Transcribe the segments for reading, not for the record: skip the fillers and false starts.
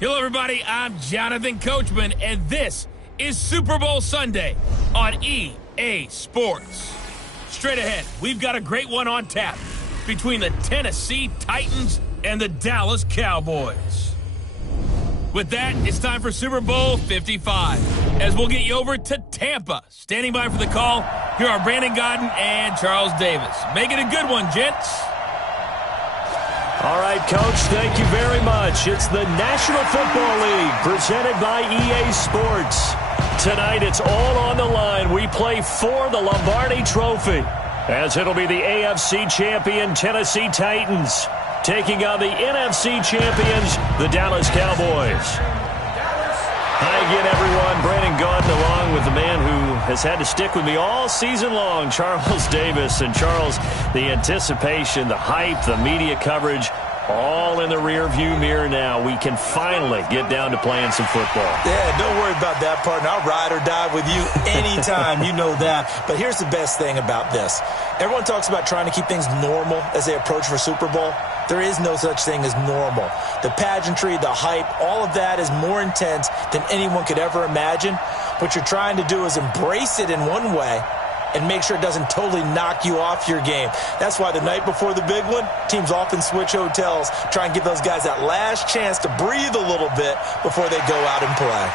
Hello, everybody. I'm Jonathan Coachman, and this is Super Bowl Sunday on EA Sports. Straight ahead, we've got a great one on tap between the Tennessee Titans and the Dallas Cowboys. With that, it's time for Super Bowl 55, as we'll get you over to Tampa. Standing by for the call, here are Brandon Godden and Charles Davis. Make it a good one, gents. All right, Coach, thank you very much. It's the National Football League presented by EA Sports. Tonight, it's all on the line. We play for the Lombardi Trophy, as it'll be the AFC champion Tennessee Titans taking on the NFC champions, the Dallas Cowboys. Hi again, everyone. Brandon Gaudin along with the man who has had to stick with me all season long, Charles Davis. And Charles, the anticipation, the hype, the media coverage, all in the rearview mirror now. We can finally get down to playing some football. Yeah, don't worry about that, partner. I'll ride or die with you anytime. You know that. But here's the best thing about this. Everyone talks about trying to keep things normal as they approach for Super Bowl. There is no such thing as normal. The pageantry, the hype, all of that is more intense than anyone could ever imagine. What you're trying to do is embrace it in one way and make sure it doesn't totally knock you off your game. That's why the night before the big one, teams often switch hotels, try and give those guys that last chance to breathe a little bit before they go out and play.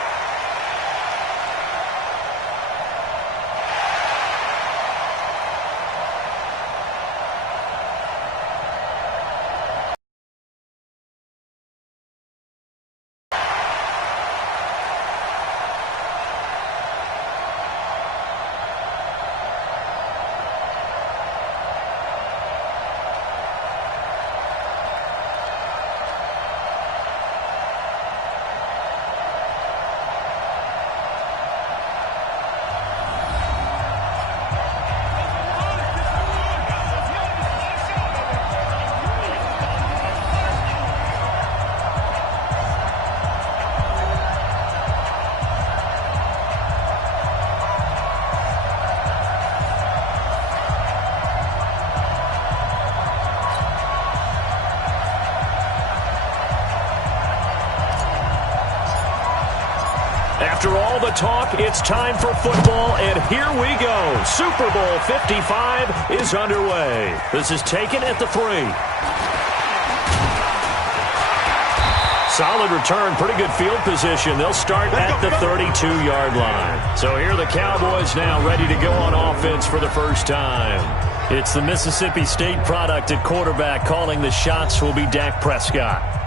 After all the talk, it's time for football, and here we go. Super Bowl 55 is underway. This is taken at the 3. Solid return, pretty good field position. They'll start at the 32-yard line. So here are the Cowboys now ready to go on offense for the first time. It's the Mississippi State product at quarterback. Calling the shots will be Dak Prescott.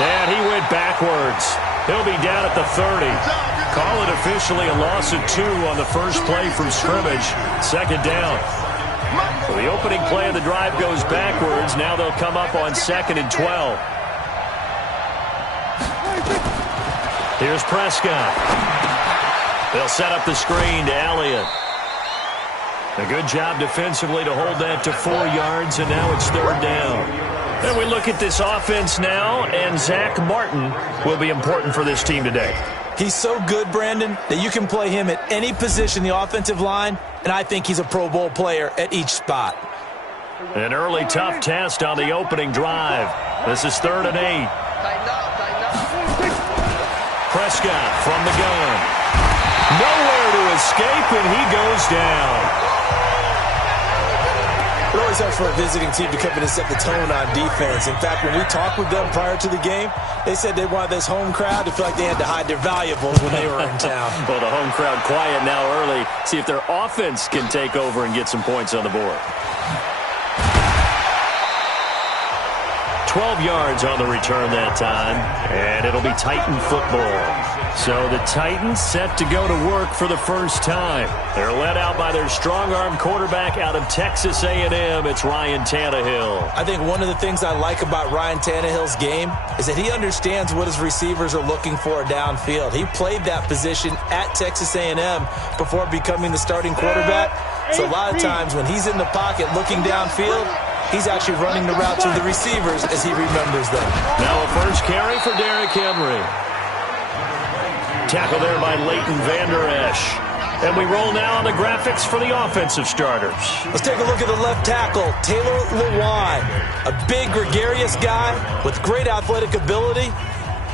And he went backwards. He'll be down at the 30. Call it officially a loss of 2 on the first play from scrimmage. Second down. So the opening play of the drive goes backwards. Now they'll come up on 2nd and 12. Here's Prescott. They'll set up the screen to Elliott. A good job defensively to hold that to 4 yards, and now it's 3rd down. And we look at this offense now, and Zach Martin will be important for this team today. He's so good, Brandon, that you can play him at any position in the offensive line, and I think he's a Pro Bowl player at each spot. An early tough test on the opening drive. This is 3rd and 8. Prescott from the gun. Nowhere to escape, and he goes down. It always helps for a visiting team to come in and set the tone on defense. In fact, when we talked with them prior to the game, they said they wanted this home crowd to feel like they had to hide their valuables when they were in town. Well, the home crowd quiet now early. See if their offense can take over and get some points on the board. 12 yards on the return that time, and it'll be Titan football. So the Titans set to go to work for the first time. They're led out by their strong-arm quarterback out of Texas A&M. It's Ryan Tannehill. I think one of the things I like about Ryan Tannehill's game is that he understands what his receivers are looking for downfield. He played that position at Texas A&M before becoming the starting quarterback. So a lot of times when he's in the pocket looking downfield, he's actually running the routes with the receivers as he remembers them. Now a first carry for Derrick Henry. Tackle there by Leighton Vander Esch. And we roll now on the graphics for the offensive starters. Let's take a look at the left tackle, Taylor Lewan. A big, gregarious guy with great athletic ability.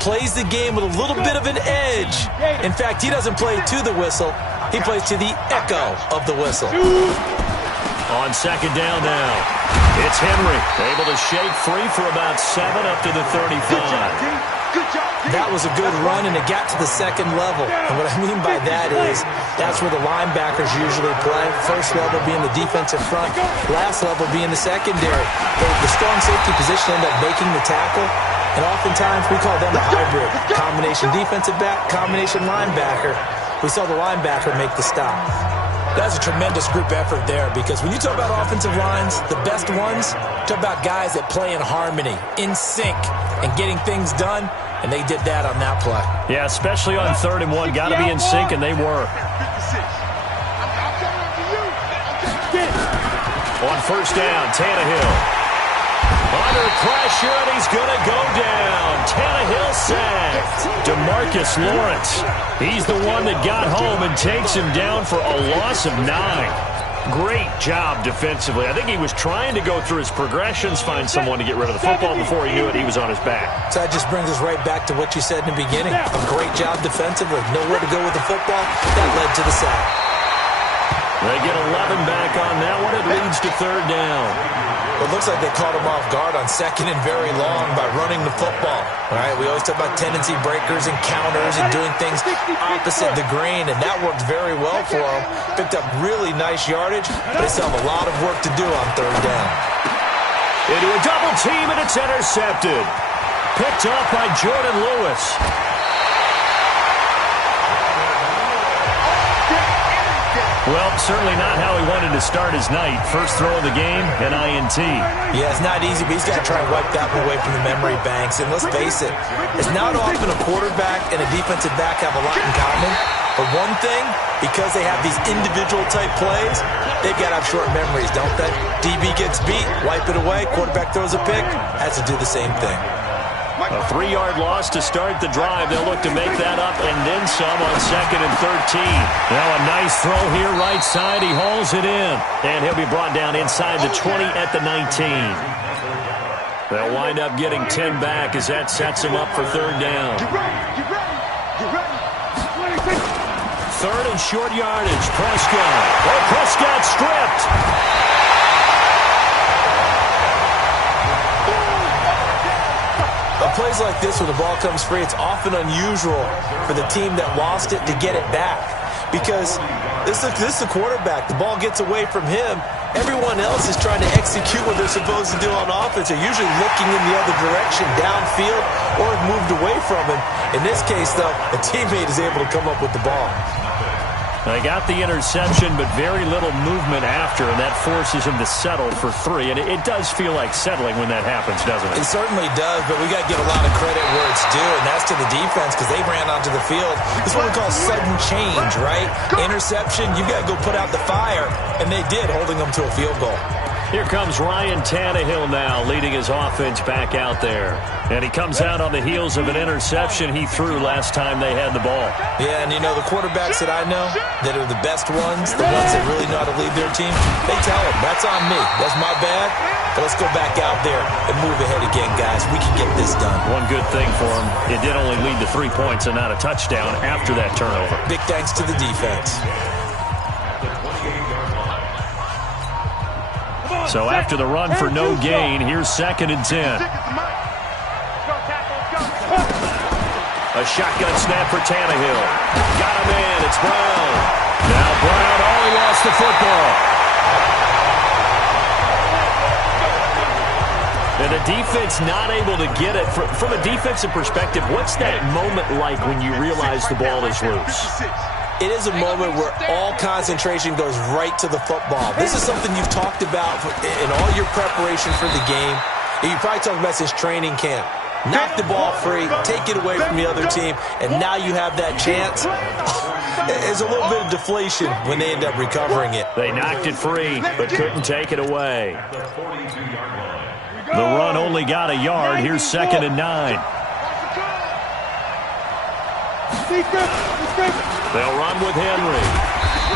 Plays the game with a little bit of an edge. In fact, he doesn't play to the whistle. He plays to the echo of the whistle. On second down now, it's Henry. Able to shake free for about 7 up to the 35. That was a good run, and it got to the second level. And what I mean by that is that's where the linebackers usually play. First level being the defensive front, last level being the secondary. The strong safety position ended up making the tackle, and oftentimes we call them a hybrid. Combination defensive back, combination linebacker. We saw the linebacker make the stop. That's a tremendous group effort there, because when you talk about offensive lines, the best ones, talk about guys that play in harmony, in sync, and getting things done, and they did that on that play. Yeah, especially on 3rd and 1. Got to be in sync, and they were. On first down, Tannehill. Under pressure, and he's going to go down. Tannehill sacked. DeMarcus Lawrence. He's the one that got home and takes him down for a loss of 9. Great job defensively. I think he was trying to go through his progressions, find someone to get rid of the football. Before he knew it, he was on his back. So that just brings us right back to what you said in the beginning. A great job defensively. Nowhere to go with the football. That led to the sack. They get 11 back on that one. It leads to 3rd down. It looks like they caught him off guard on 2nd and very long by running the football. All right, we always talk about tendency breakers and counters and doing things opposite the grain, and that worked very well for them. Picked up really nice yardage, but they still have a lot of work to do on 3rd down. Into a double team, and it's intercepted. Picked off by Jordan Lewis. Well, certainly not how he wanted to start his night. First throw of the game, an INT. Yeah, it's not easy, but he's got to try and wipe that one away from the memory banks. And let's face it, it's not often a quarterback and a defensive back have a lot in common. But one thing, because they have these individual type plays, they've got to have short memories, don't they? DB gets beat, wipe it away, quarterback throws a pick, has to do the same thing. A 3-yard loss to start the drive. They'll look to make that up and then some on 2nd and 13. Now a nice throw here right side. He hauls it in. And he'll be brought down inside the 20 at the 19. They'll wind up getting 10 back as that sets him up for 3rd down. 3rd and short yardage. Prescott. Oh, Prescott stripped. Plays like this where the ball comes free, it's often unusual for the team that lost it to get it back, because this is the quarterback. The ball gets away from him. Everyone else is trying to execute what they're supposed to do on offense. They're usually looking in the other direction, downfield, or have moved away from him. In this case, though, a teammate is able to come up with the ball. They got the interception, but very little movement after, and that forces him to settle for 3. And it does feel like settling when that happens, doesn't it? It certainly does, but we got to give a lot of credit where it's due, and that's to the defense, because they ran onto the field. This is what we call sudden change, right? Interception, you got to go put out the fire, and they did, holding them to a field goal. Here comes Ryan Tannehill now, leading his offense back out there. And he comes out on the heels of an interception he threw last time they had the ball. Yeah, and you know, the quarterbacks that I know that are the best ones, the ones that really know how to lead their team, they tell them, that's on me. That's my bad. But let's go back out there and move ahead again, guys. We can get this done. One good thing for him, it did only lead to 3 points and not a touchdown after that turnover. Big thanks to the defense. So after the run for no gain, here's 2nd and 10. A shotgun snap for Tannehill. Got him in. It's Brown. Now Brown, he lost the football. And the defense not able to get it. From a defensive perspective, what's that moment like when you realize the ball is loose? It is a moment where all concentration goes right to the football. This is something you've talked about in all your preparation for the game. And you probably talked about since training camp. knock the ball free, take it away from the other team, and now you have that chance. There's a little bit of deflation when they end up recovering it. They knocked it free, but couldn't take it away. The run only got a yard. Here's 2nd and 9. They'll run with Henry.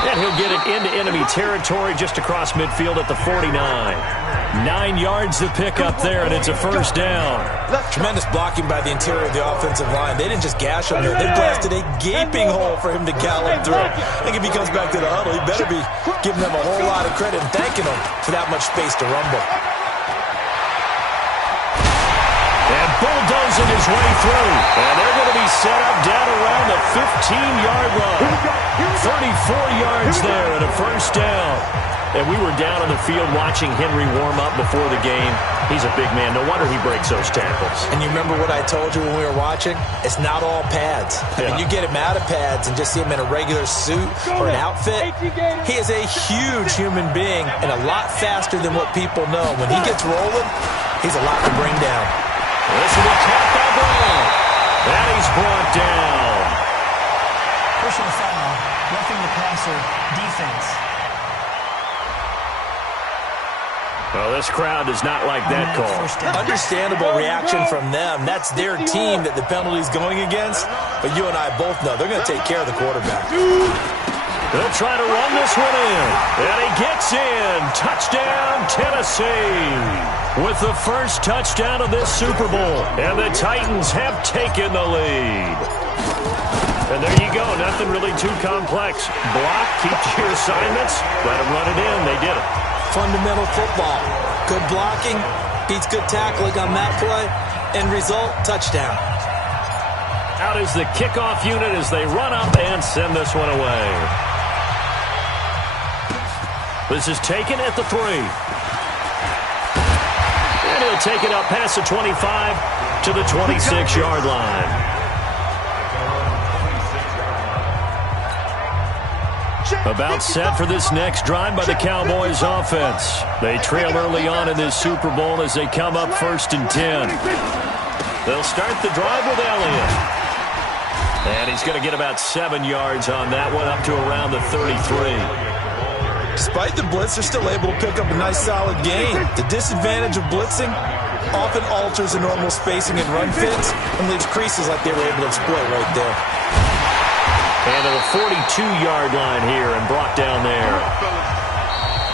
And he'll get it into enemy territory just across midfield at the 49. 9 yards to pick up there, and it's a first down. Tremendous blocking by the interior of the offensive line. They didn't just gash him there. They blasted a gaping hole for him to gallop through. I think if he comes back to the huddle, he better be giving them a whole lot of credit and thanking them for that much space to rumble. And bulldozing his way through. And they're going to be set up down around the 15-yard line. 34 yards there and a first down. And we were down on the field watching Henry warm up before the game. He's a big man. No wonder he breaks those tackles. And you remember what I told you when we were watching? It's not all pads. I mean, you get him out of pads and just see him in a regular suit or an outfit. He is a huge human being and a lot faster than what people know. When he gets rolling, he's a lot to bring down. This will be caught by Brown. And he's brought down. Personal foul, roughing the passer, defense. Well, this crowd does not like that call. Understandable reaction from them. That's their team that the penalty's going against. But you and I both know they're going to take care of the quarterback. They'll try to run this one in. And he gets in. Touchdown, Tennessee. With the first touchdown of this Super Bowl. And the Titans have taken the lead. And there you go. Nothing really too complex. Block, keep to your assignments. Let them run it in. They did it. Fundamental football. Good blocking, beats good tackling on that play. End result, touchdown. Out is the kickoff unit as they run up and send this one away. This is taken at the 3. And he'll take it up past the 25 to the 26-yard line. About set for this next drive by the Cowboys offense. They trail early on in this Super Bowl as they come up 1st and 10. They'll start the drive with Elliott. And he's going to get about 7 yards on that one, up to around the 33. Despite the blitz, they're still able to pick up a nice solid gain. The disadvantage of blitzing often alters the normal spacing and run fits and leaves creases like they were able to exploit right there. And to the 42-yard line here and brought down there.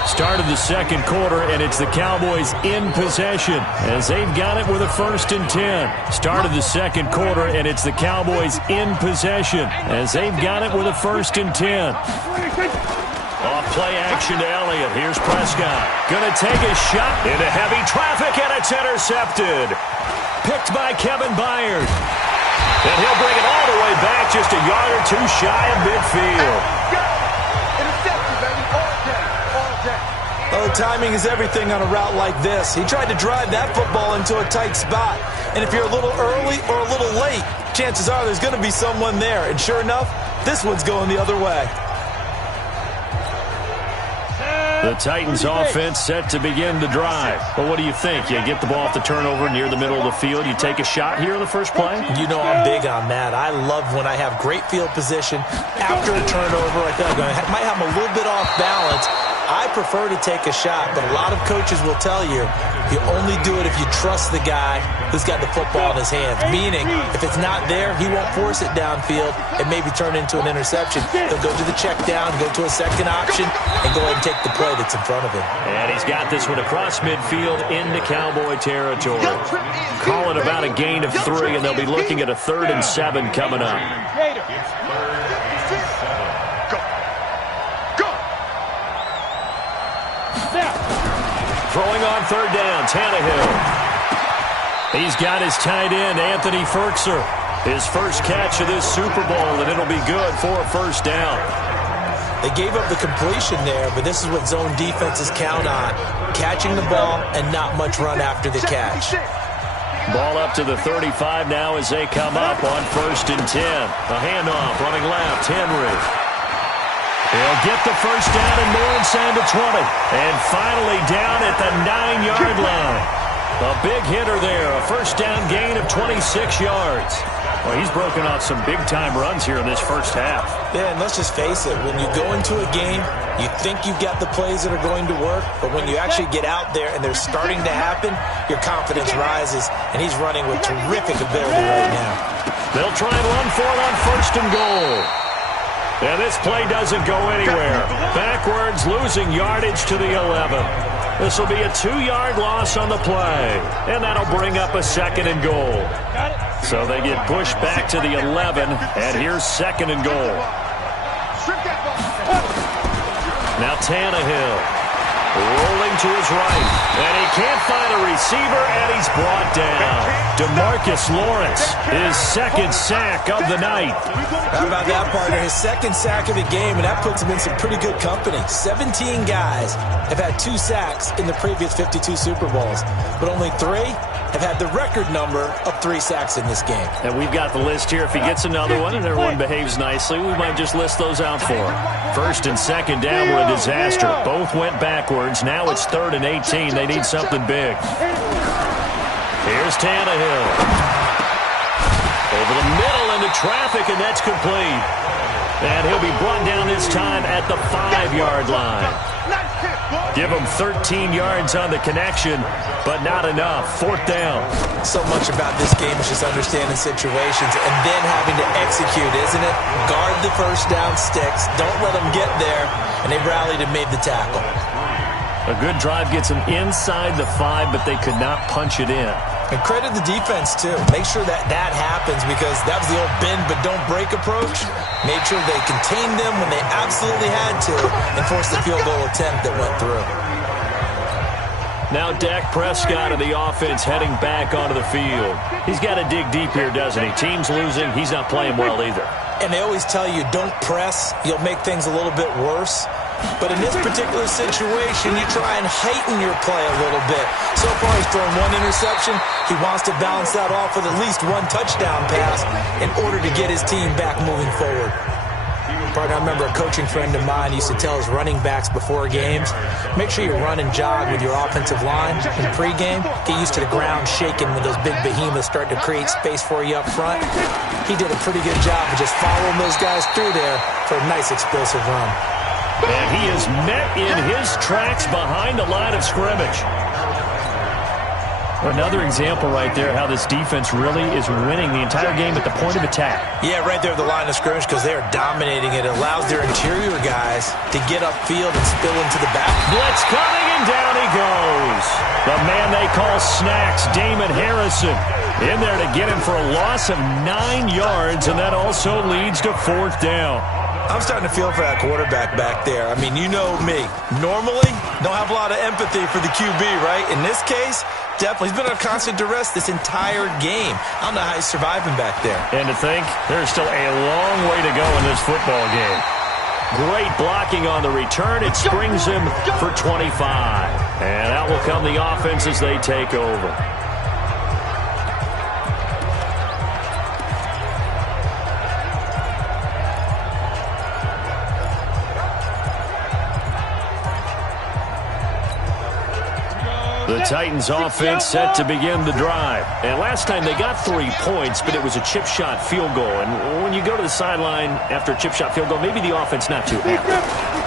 Start of the second quarter, and it's the Cowboys in possession as they've got it with a 1st and 10. Start of the second quarter, and it's the Cowboys in possession as they've got it with a 1st and 10. Off play action to Elliott. Here's Prescott. Going to take a shot into heavy traffic, and it's intercepted. Picked by Kevin Byard. And he'll bring it all the way back just a yard or two shy of midfield. Oh, timing is everything on a route like this. He tried to drive that football into a tight spot. And if you're a little early or a little late, chances are there's going to be someone there. And sure enough, this one's going the other way. The Titans offense set to begin the drive. Well, what do you think? You get the ball off the turnover near the middle of the field. You take a shot here in the first play? You know I'm big on that. I love when I have great field position after a turnover. I feel like I might have a little bit off balance. I prefer to take a shot, but a lot of coaches will tell you only do it if you trust the guy who's got the football in his hands. Meaning, if it's not there, he won't force it downfield and maybe turn into an interception. He'll go to the check down, go to a second option, and go ahead and take the play that's in front of him. And he's got this one across midfield into Cowboy territory. Call it about a gain of 3, and they'll be looking at a 3rd and 7 coming up. Throwing on 3rd down, Tannehill. He's got his tight end, Anthony Ferkser. His first catch of this Super Bowl, and it'll be good for a 1st down. They gave up the completion there, but this is what zone defenses count on. Catching the ball and not much run after the catch. Ball up to the 35 now as they come up on 1st and 10. A handoff running left, Henry. He'll get the first down and more inside the 20. And finally down at the 9-yard line. A big hitter there, a first down gain of 26 yards. Well, he's broken off some big-time runs here in this first half. Yeah, and let's just face it. When you go into a game, you think you've got the plays that are going to work, but when you actually get out there and they're starting to happen, your confidence rises, and he's running with terrific ability right now. They'll try and run for it on first and goal. And this play doesn't go anywhere. Backwards, losing yardage to the 11. This will be a 2-yard loss on the play, and that'll bring up a second and goal. So they get pushed back to the 11, and here's second and goal. Now Tannehill rolling to his right, and he can't find a receiver, and he's brought down. DeMarcus Lawrence, his second sack of the night. How about that, partner? His second sack of the game, and that puts him in some pretty good company. 17 guys have had 2 sacks in the previous 52 Super Bowls, but only 3 have had the record number of 3 sacks in this game. And we've got the list here. If he gets another one and everyone behaves nicely, we might just list those out for him. First and second down were a disaster. Both went backwards. Now it's 3rd and 18. They need something big. Here's Tannehill. Over the middle into traffic, and that's complete. And he'll be brought down this time at the 5-yard line. Give him 13 yards on the connection, but not enough. 4th down. So much about this game is just understanding situations and then having to execute, isn't it? Guard the first down sticks. Don't let them get there. And they rallied and made the tackle. A good drive gets them inside the 5, but they could not punch it in. And credit the defense, too. Make sure that happens, because that was the old bend but don't break approach. Made sure they contained them when they absolutely had to and forced the field goal attempt that went through. Now Dak Prescott of the offense heading back onto the field. He's got to dig deep here, doesn't he? Team's losing. He's not playing well either. And they always tell you, don't press. You'll make things a little bit worse. But in this particular situation, you try and heighten your play a little bit. So far, he's thrown 1 interception. He wants to balance that off with at least 1 touchdown pass in order to get his team back moving forward. Partner, I remember a coaching friend of mine used to tell his running backs before games, make sure you run and jog with your offensive line in pregame. Get used to the ground shaking when those big behemoths start to create space for you up front. He did a pretty good job of just following those guys through there for a nice explosive run. And he is met in his tracks behind the line of scrimmage. Another example right there how this defense really is winning the entire game at the point of attack. Yeah, right there at the line of scrimmage, because they are dominating it. It allows their interior guys to get upfield and spill into the back. Blitz coming, and down he goes. The man they call Snacks, Damon Harrison, in there to get him for a loss of 9 yards, and that also leads to 4th down. I'm starting to feel for that quarterback back there. I mean, you know me. Normally, don't have a lot of empathy for the QB, right? In this case, definitely. He's been under constant duress this entire game. I don't know how he's surviving back there. And to think, there's still a long way to go in this football game. Great blocking on the return. It springs him for 25. And out will come the offense as they take over. The Titans offense set to begin the drive. And last time they got 3 points, but it was a chip shot field goal. And when you go to the sideline after a chip shot field goal, maybe the offense not too happy.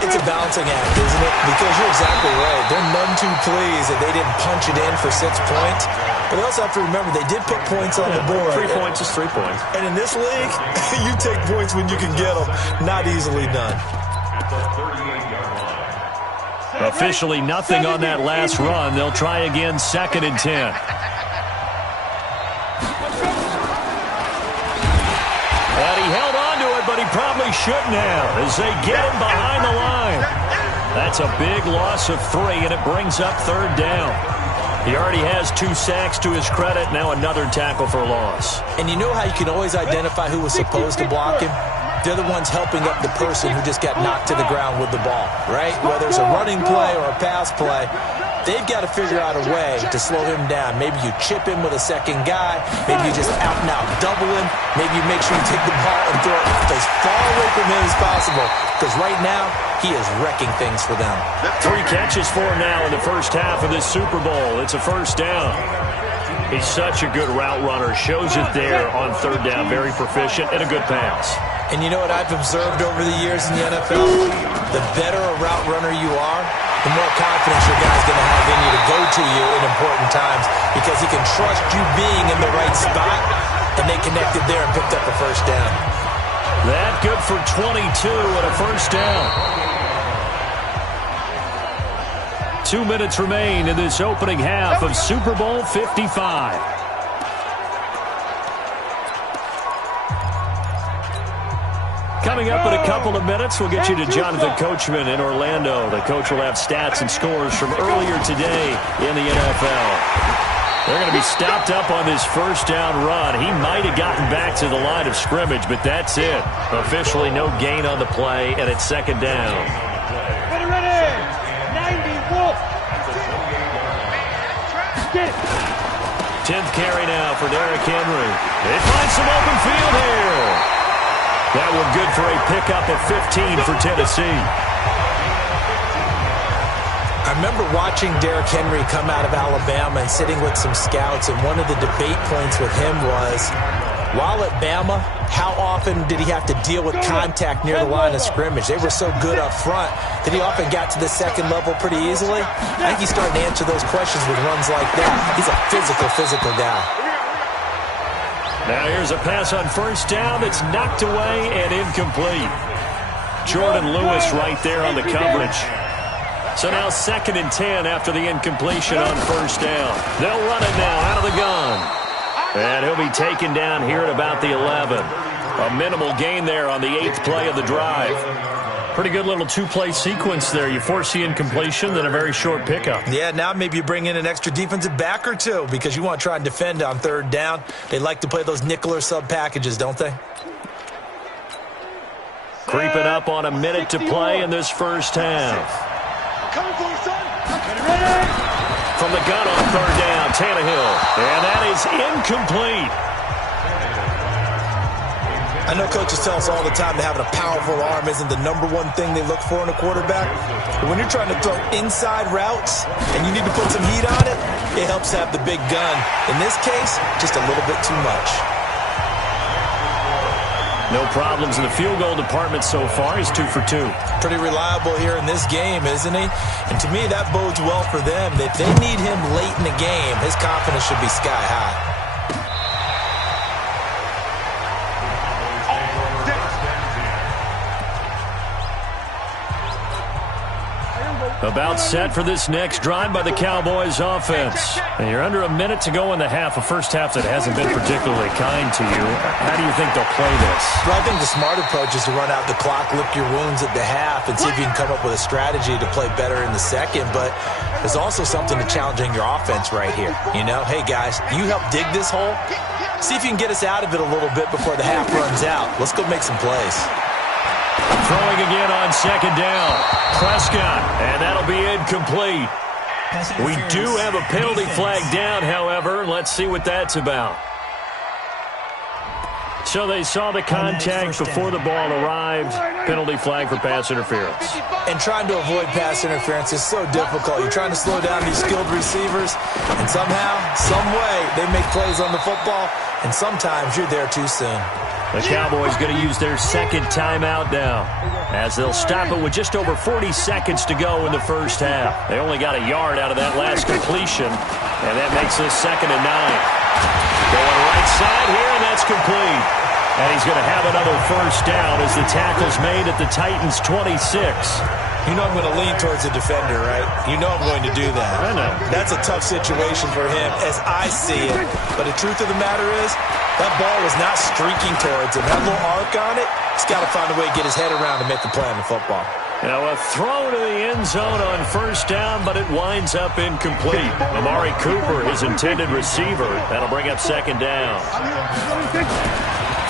It's a balancing act, isn't it? Because you're exactly right. They're none too pleased that they didn't punch it in for 6 points. But they also have to remember they did put points on the board. 3 points is 3 points. And in this league, you take points when you can get them. Not easily done. Officially nothing on that last run. They'll try again, 2nd and 10. And he held on to it, but he probably shouldn't have as they get him behind the line. That's a big loss of 3, and it brings up 3rd down. He already has 2 sacks to his credit. Now another tackle for loss. And you know how you can always identify who was supposed to block him? They're the ones helping up the person who just got knocked to the ground with the ball, right? Whether it's a running play or a pass play, They've got to figure out a way to slow him down. Maybe you chip him with a second guy. Maybe you just out-and-out double him. Maybe you make sure you take the ball and throw it as far away from him as possible. Because right now, he is wrecking things for them. 3 catches for him now in the first half of this Super Bowl. It's a first down. He's such a good route runner. Shows it there on third down. Very proficient and a good pass. And you know what I've observed over the years in the NFL? The better a route runner you are, the more confidence your guy's going to have in you to go to you in important times because he can trust you being in the right spot, and they connected there and picked up a first down. That good for 22 and a first down. 2 minutes remain in this opening half of Super Bowl 55. Coming up in a couple of minutes, we'll get you to Jonathan Coachman in Orlando. The coach will have stats and scores from earlier today in the NFL. They're going to be stopped up on this first down run. He might have gotten back to the line of scrimmage, but that's it. Officially no gain on the play, and it's second down. Ready. 90 Wolf. 10th carry now for Derrick Henry. They find some open field here. That one good for a pickup of 15 for Tennessee. I remember watching Derrick Henry come out of Alabama and sitting with some scouts, and one of the debate points with him was, while at Bama, how often did he have to deal with contact near the line of scrimmage? They were so good up front that he often got to the second level pretty easily. I think he's starting to answer those questions with runs like that. He's a physical guy. Now here's a pass on first down that's knocked away and incomplete. Jordan Lewis right there on the coverage. So now 2nd and 10 after the incompletion on first down. They'll run it now out of the gun. And he'll be taken down here at about the 11. A minimal gain there on the 8th play of the drive. Pretty good little 2-play sequence there. You force the incompletion, then a very short pickup. Yeah, now maybe you bring in an extra defensive back or two because you want to try and defend on third down. They like to play those nickel or sub packages, don't they? Creeping up on a minute to play in this first half. From the gun on third down, Tannehill. And that is incomplete. I know coaches tell us all the time that having a powerful arm isn't the number one thing they look for in a quarterback. But when you're trying to throw inside routes and you need to put some heat on it, it helps have the big gun. In this case, just a little bit too much. No problems in the field goal department so far. He's 2 for 2. Pretty reliable here in this game, isn't he? And to me, that bodes well for them. If they need him late in the game, his confidence should be sky high. About set for this next drive by the Cowboys offense. And you're under a minute to go in the half, a first half that hasn't been particularly kind to you. How do you think they'll play this? Well, I think the smart approach is to run out the clock, lick your wounds at the half, and see if you can come up with a strategy to play better in the second. But there's also something to challenging your offense right here. You know, hey, guys, you help dig this hole. See if you can get us out of it a little bit before the half runs out. Let's go make some plays. Throwing again on second down. Prescott, and that'll be incomplete. We do have a penalty flag down, however. Let's see what that's about. So they saw the contact before the ball arrived. Penalty flag for pass interference. And trying to avoid pass interference is so difficult. You're trying to slow down these skilled receivers, and somehow, some way, they make plays on the football, and sometimes you're there too soon. The Cowboys going to use their second timeout now, as they'll stop it with just over 40 seconds to go in the first half. They only got a yard out of that last completion, and that makes this 2nd and 9. Going right side here, and that's complete. And he's going to have another first down as the tackle's made at the Titans' 26. You know I'm going to lean towards the defender, right? You know I'm going to do that. I know. That's a tough situation for him as I see it. But the truth of the matter is, that ball was not streaking towards him. That little arc on it, he's got to find a way to get his head around to make the play on the football. Now a throw to the end zone on first down, but it winds up incomplete. Amari Cooper, his intended receiver. That'll bring up second down.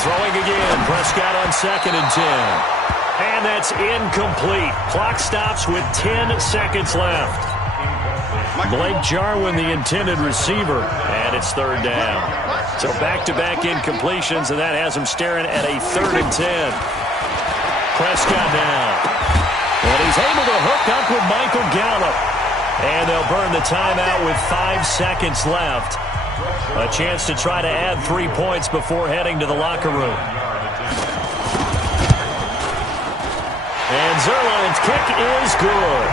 Throwing again, Prescott on 2nd and 10. And that's incomplete. Clock stops with 10 seconds left. Blake Jarwin, the intended receiver, and it's third down. So back-to-back incompletions, and that has him staring at a 3rd and 10. Prescott now. And he's able to hook up with Michael Gallup. And they'll burn the timeout with 5 seconds left. A chance to try to add 3 points before heading to the locker room. And Zuerlein's kick is good.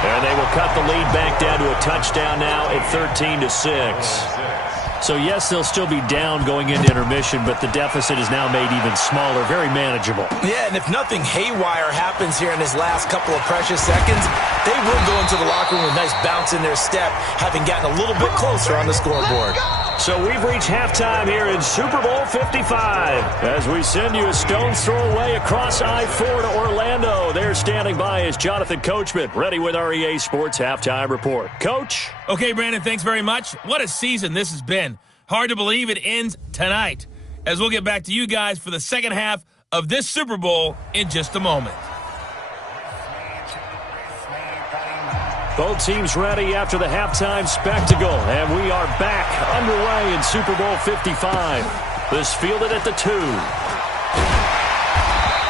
And they will cut the lead back down to a touchdown now at 13-6. So, yes, they'll still be down going into intermission, but the deficit is now made even smaller, very manageable. Yeah, and if nothing haywire happens here in his last couple of precious seconds, they will go into the locker room with a nice bounce in their step, having gotten a little bit closer on the scoreboard. So we've reached halftime here in Super Bowl 55 as we send you a stone's throw away across I-4 to Orlando. There standing by is Jonathan Coachman, ready with our EA Sports Halftime Report. Coach? Okay, Brandon, thanks very much. What a season this has been. Hard to believe it ends tonight, as we'll get back to you guys for the second half of this Super Bowl in just a moment. Both teams ready after the halftime spectacle, and we are back underway in Super Bowl 55. This fielded at the 2.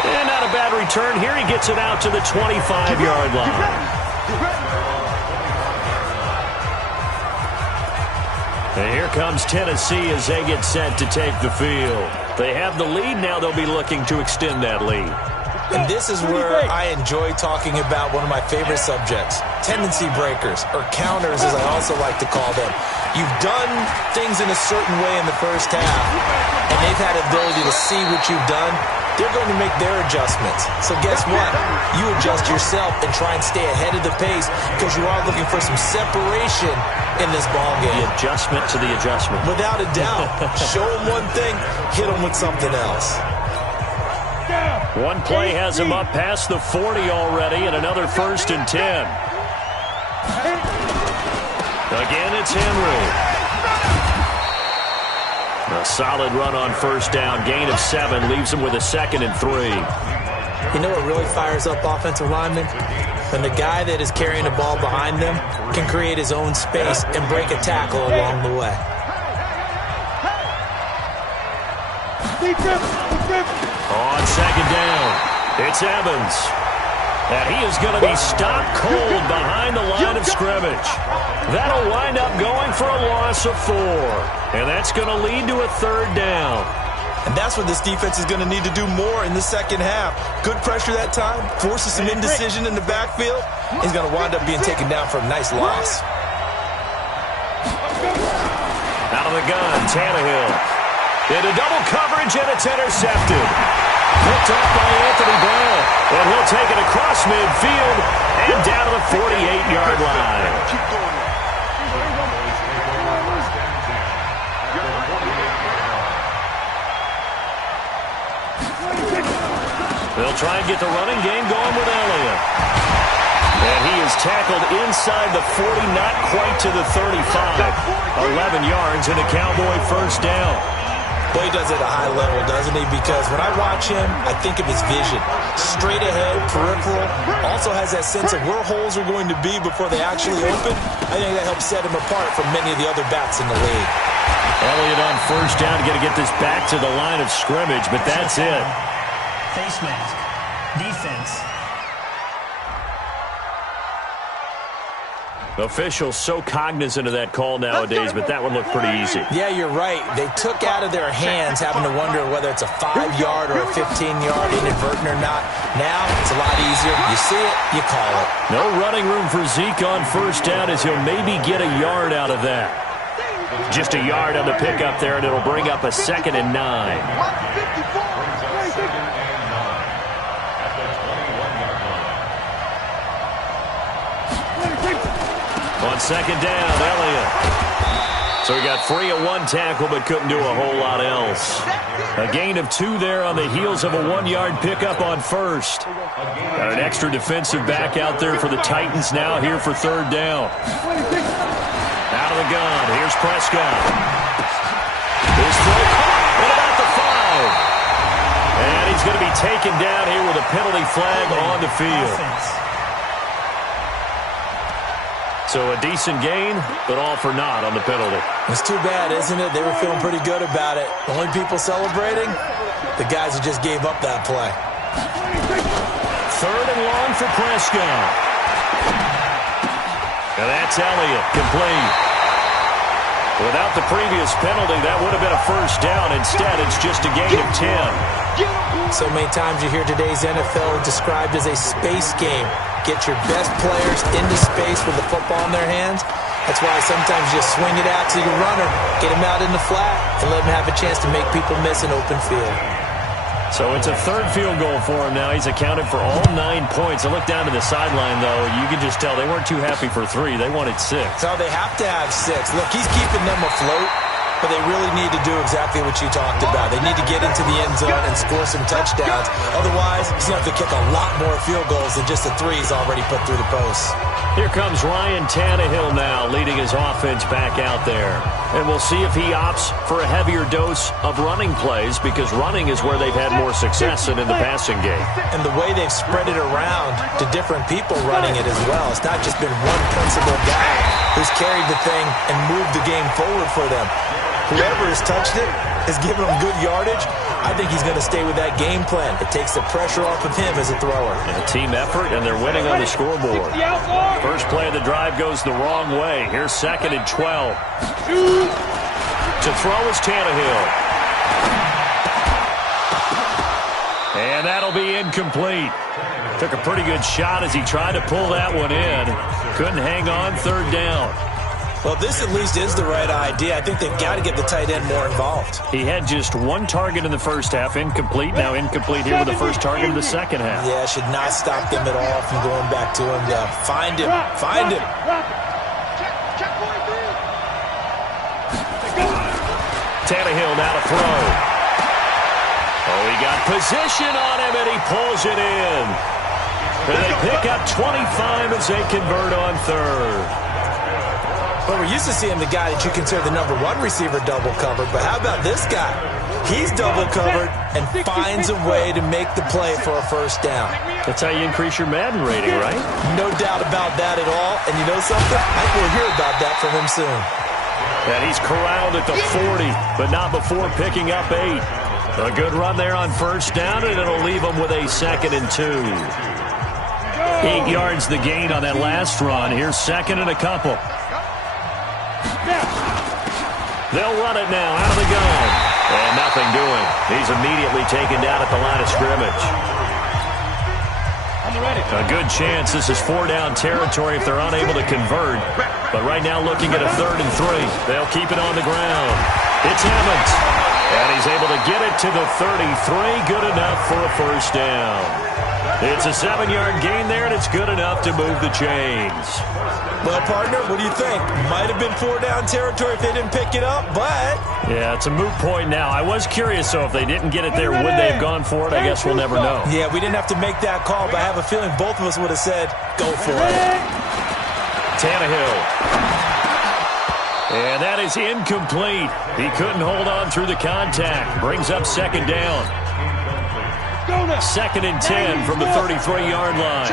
And not a bad return here. He gets it out to the 25-yard line. And here comes Tennessee as they get set to take the field. They have the lead. Now they'll be looking to extend that lead. And this is where I enjoy talking about one of my favorite subjects, tendency breakers, or counters as I also like to call them. You've done things in a certain way in the first half, and they've had the ability to see what you've done. They're going to make their adjustments. So guess what? You adjust yourself and try and stay ahead of the pace because you are looking for some separation in this ball game. The adjustment to the adjustment. Without a doubt. Show them one thing, hit them with something else. One play has him up past the 40 already, and another 1st and 10. Again, it's Henry. A solid run on 1st down. Gain of 7 leaves him with a 2nd and 3. You know what really fires up offensive linemen? When the guy that is carrying the ball behind them can create his own space and break a tackle along the way. On 2nd down, it's Evans. And he is going to be stopped cold behind the line of scrimmage. That'll wind up going for a loss of 4. And that's going to lead to a 3rd down. And that's what this defense is going to need to do more in the second half. Good pressure that time, forces some indecision in the backfield. He's going to wind up being taken down for a nice loss. Out of the gun, Tannehill. Into double coverage, and it's intercepted. Picked off by Anthony Brown. And he'll take it across midfield and down to the 48-yard line. They'll try and get the running game going with Elliott. And he is tackled inside the 40, not quite to the 35. 11 yards and a Cowboy 1st down. Well, he does it at a high level, doesn't he? Because when I watch him, I think of his vision. Straight ahead, peripheral. Also has that sense of where holes are going to be before they actually open. I think that helps set him apart from many of the other backs in the league. Elliott on 1st down, going to get this back to the line of scrimmage, but that's it. Face mask. Defense. Officials so cognizant of that call nowadays, but that one looked pretty easy. Yeah, you're right. They took out of their hands having to wonder whether it's a 5-yard or a 15-yard inadvertent or not. Now it's a lot easier. You see it, you call it. No running room for Zeke on 1st down as he'll maybe get a yard out of that. Just a yard on the pickup there, and it'll bring up a 2nd and 9. On 2nd down, Elliott. So he got free of 1 tackle but couldn't do a whole lot else. A gain of 2 there on the heels of a 1-yard pickup on 1st. Got an extra defensive back out there for the Titans now here for 3rd down. Out of the gun, here's Prescott. His throw caught at about the 5. And he's going to be taken down here with a penalty flag on the field. So a decent gain, but all for naught on the penalty. It's too bad, isn't it? They were feeling pretty good about it. The only people celebrating, the guys who just gave up that play. 3rd and long for Prescott. And that's Elliott, complete. Without the previous penalty, that would have been a first down. Instead, it's just a gain of 10. So many times you hear today's NFL described as a space game. Get your best players into space with the football in their hands. That's why sometimes you just swing it out to your runner, get him out in the flat, and let him have a chance to make people miss an open field. So it's a 3rd field goal for him now. He's accounted for all 9 points. I look down to the sideline, though. You can just tell they weren't too happy for 3. They wanted 6. So they have to have 6. Look, he's keeping them afloat, but they really need to do exactly what you talked about. They need to get into the end zone and score some touchdowns. Otherwise, he's going to have to kick a lot more field goals than just the 3 he's already put through the posts. Here comes Ryan Tannehill now, leading his offense back out there. And we'll see if he opts for a heavier dose of running plays, because running is where they've had more success than in the passing game. And the way they've spread it around to different people running it as well. It's not just been one principal guy who's carried the thing and moved the game forward for them. Whoever has touched it has given him good yardage. I think he's going to stay with that game plan. It takes the pressure off of him as a thrower. A team effort, and they're winning on the scoreboard. First play of the drive goes the wrong way. Here's 2nd and 12. To throw is Tannehill. And that'll be incomplete. Took a pretty good shot as he tried to pull that one in. Couldn't hang on, 3rd down. Well, this at least is the right idea. I think they've got to get the tight end more involved. He had just 1 target in the first half, incomplete. Now incomplete here with the first target in the second half. Yeah, should not stop them at all from going back to him. Find him. Find him. Tannehill now to throw. Oh, he got position on him, and he pulls it in. And they pick up 25 as they convert on 3rd. But we're used to seeing the guy that you consider the #1 receiver double covered. But how about this guy? He's double covered and finds a way to make the play for a first down. That's how you increase your Madden rating, right? No doubt about that at all. And you know something? I think we'll hear about that from him soon. And he's corralled at the 40, but not before picking up 8. A good run there on first down, and it'll leave him with a 2nd and 2. 8 yards the gain on that last run. Here's 2nd and a couple. They'll run it now out of the gun. And nothing doing. He's immediately taken down at the line of scrimmage. A good chance this is 4-down territory if they're unable to convert. But right now looking at a 3rd and 3. They'll keep it on the ground. It's Evans. And he's able to get it to the 33. Good enough for a first down. It's a 7-yard gain there, and it's good enough to move the chains. Well, partner, what do you think? Might have been 4-down territory if they didn't pick it up, but... Yeah, it's a moot point now. I was curious, though, if they didn't get it there, would they have gone for it? I guess we'll never know. Yeah, we didn't have to make that call, but I have a feeling both of us would have said, go for it. Tannehill. And that is incomplete. He couldn't hold on through the contact. Brings up 2nd down. 2nd and 10 from the 33-yard line.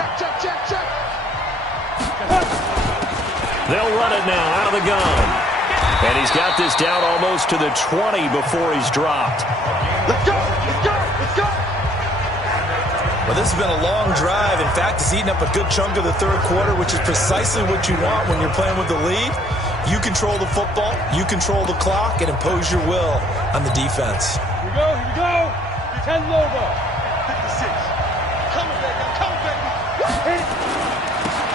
They'll run it now out of the gun. And he's got this down almost to the 20 before he's dropped. Let's go! Let's go! Let's go! Well, this has been a long drive. In fact, it's eaten up a good chunk of the 3rd quarter, which is precisely what you want when you're playing with the lead. You control the football, you control the clock, and impose your will on the defense. Here we go, here we go. 10 over. 56. Coming, baby. I'm coming, baby.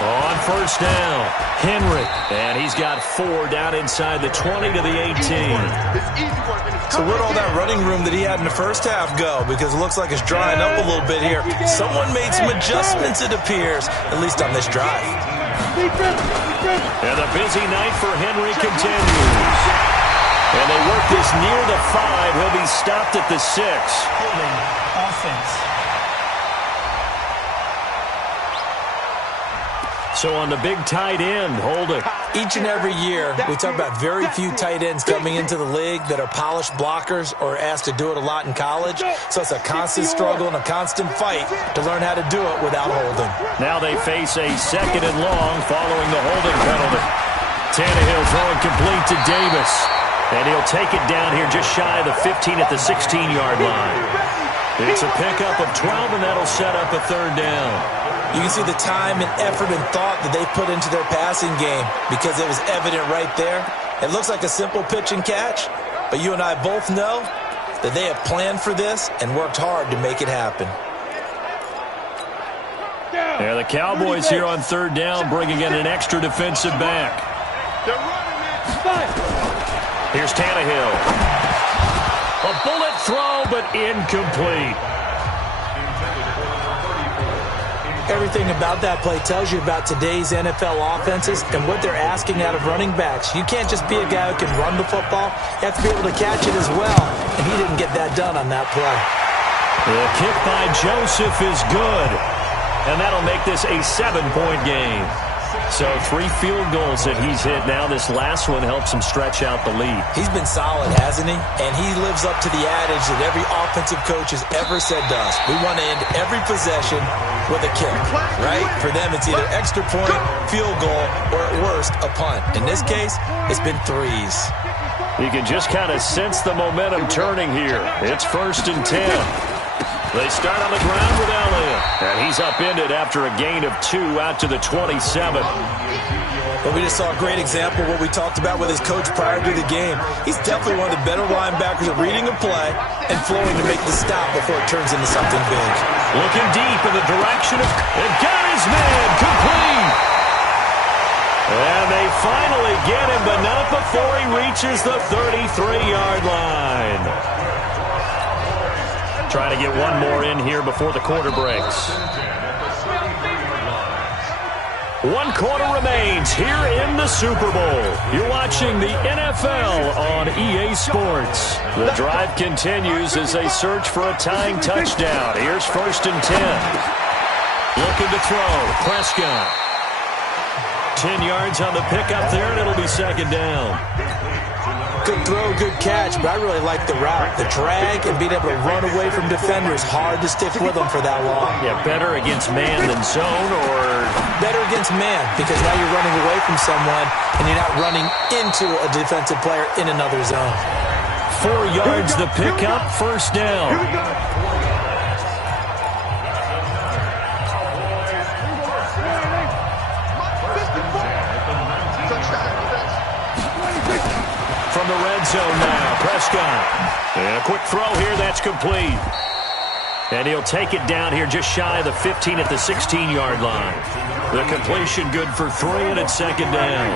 On first down, Henry. And he's got 4 down inside the 20 to the 18. So where'd all that running room that he had in the first half go? Because it looks like it's drying up a little bit here. Someone made some adjustments, it appears, at least on this drive. And the busy night for Henry continues. And they work this near the 5. He'll be stopped at the 6. Holding offense. So on the big tight end, holding. Each and every year, we talk about very few tight ends coming into the league that are polished blockers or asked to do it a lot in college. So it's a constant struggle and a constant fight to learn how to do it without holding. Now they face a 2nd and long following the holding penalty. Tannehill throwing complete to Davis. And he'll take it down here just shy of the 15 at the 16-yard line. It's a pickup of 12, and that'll set up a 3rd down. You can see the time and effort and thought that they put into their passing game because it was evident right there. It looks like a simple pitch and catch, but you and I both know that they have planned for this and worked hard to make it happen. Yeah, the Cowboys here on 3rd down, bringing in an extra defensive back. Here's Tannehill. A bullet throw, but incomplete. Everything about that play tells you about today's NFL offenses and what they're asking out of running backs. You can't just be a guy who can run the football. You have to be able to catch it as well, and he didn't get that done on that play. The kick by Joseph is good, and that'll make this a 7-point game. So 3 field goals that he's hit now. This last one helps him stretch out the lead. He's been solid, hasn't he? And he lives up to the adage that every offensive coach has ever said to us. We want to end every possession with a kick, right? For them, it's either extra point, field goal, or at worst, a punt. In this case, it's been 3s. You can just kind of sense the momentum turning here. It's 1st and 10. They start on the ground with Elliott. And he's upended after a gain of 2 out to the 27. But we just saw a great example of what we talked about with his coach prior to the game. He's definitely one of the better linebackers at reading a play and flowing to make the stop before it turns into something big. Looking deep in the direction of... And got his man complete! And they finally get him, but not before he reaches the 33-yard line. Trying to get one more in here before the quarter breaks. 1 quarter remains here in the Super Bowl. You're watching the NFL on EA Sports. The drive continues as they search for a tying touchdown. Here's 1st and 10. Looking to throw. Prescott. 10 yards on the pickup there, and it'll be 2nd down. Good throw, good catch, but I really like the route. The drag and being able to run away from defenders. Hard to stick with them for that long. Yeah, better against man than zone, or... Better against man, because now you're running away from someone and you're not running into a defensive player in another zone. 4 yards the pickup, 1st down. From the red zone now, Prescott. And a quick throw here, that's complete. And he'll take it down here just shy of the 15 at the 16-yard line. The completion good for 3, and it's 2nd down.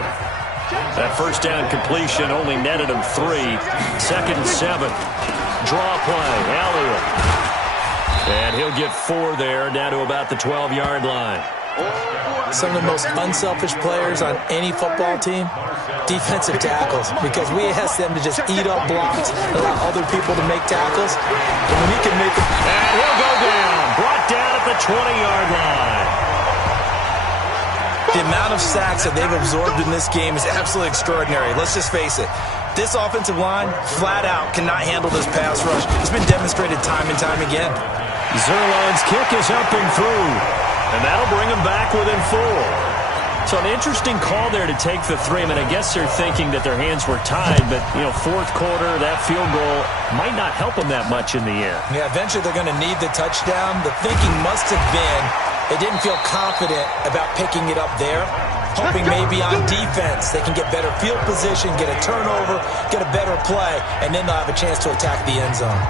That 1st down completion only netted him 3. 2nd and 7. Draw play, Elliott. And he'll get 4 there, down to about the 12-yard line. Some of the most unselfish players on any football team, defensive tackles, because we ask them to just eat up blocks, allow other people to make tackles, and when he can make it... And he'll go down, brought down at the 20-yard line. The amount of sacks that they've absorbed in this game is absolutely extraordinary. Let's just face it. This offensive line, flat out, cannot handle this pass rush. It's been demonstrated time and time again. Zerline's kick is up and through, and that'll bring him back within 4. So an interesting call there to take the 3. I mean, I guess they're thinking that their hands were tied, but, 4th quarter, that field goal might not help them that much in the end. Yeah, eventually they're going to need the touchdown. The thinking must have been they didn't feel confident about picking it up there, hoping maybe on defense they can get better field position, get a turnover, get a better play, and then they'll have a chance to attack the end zone.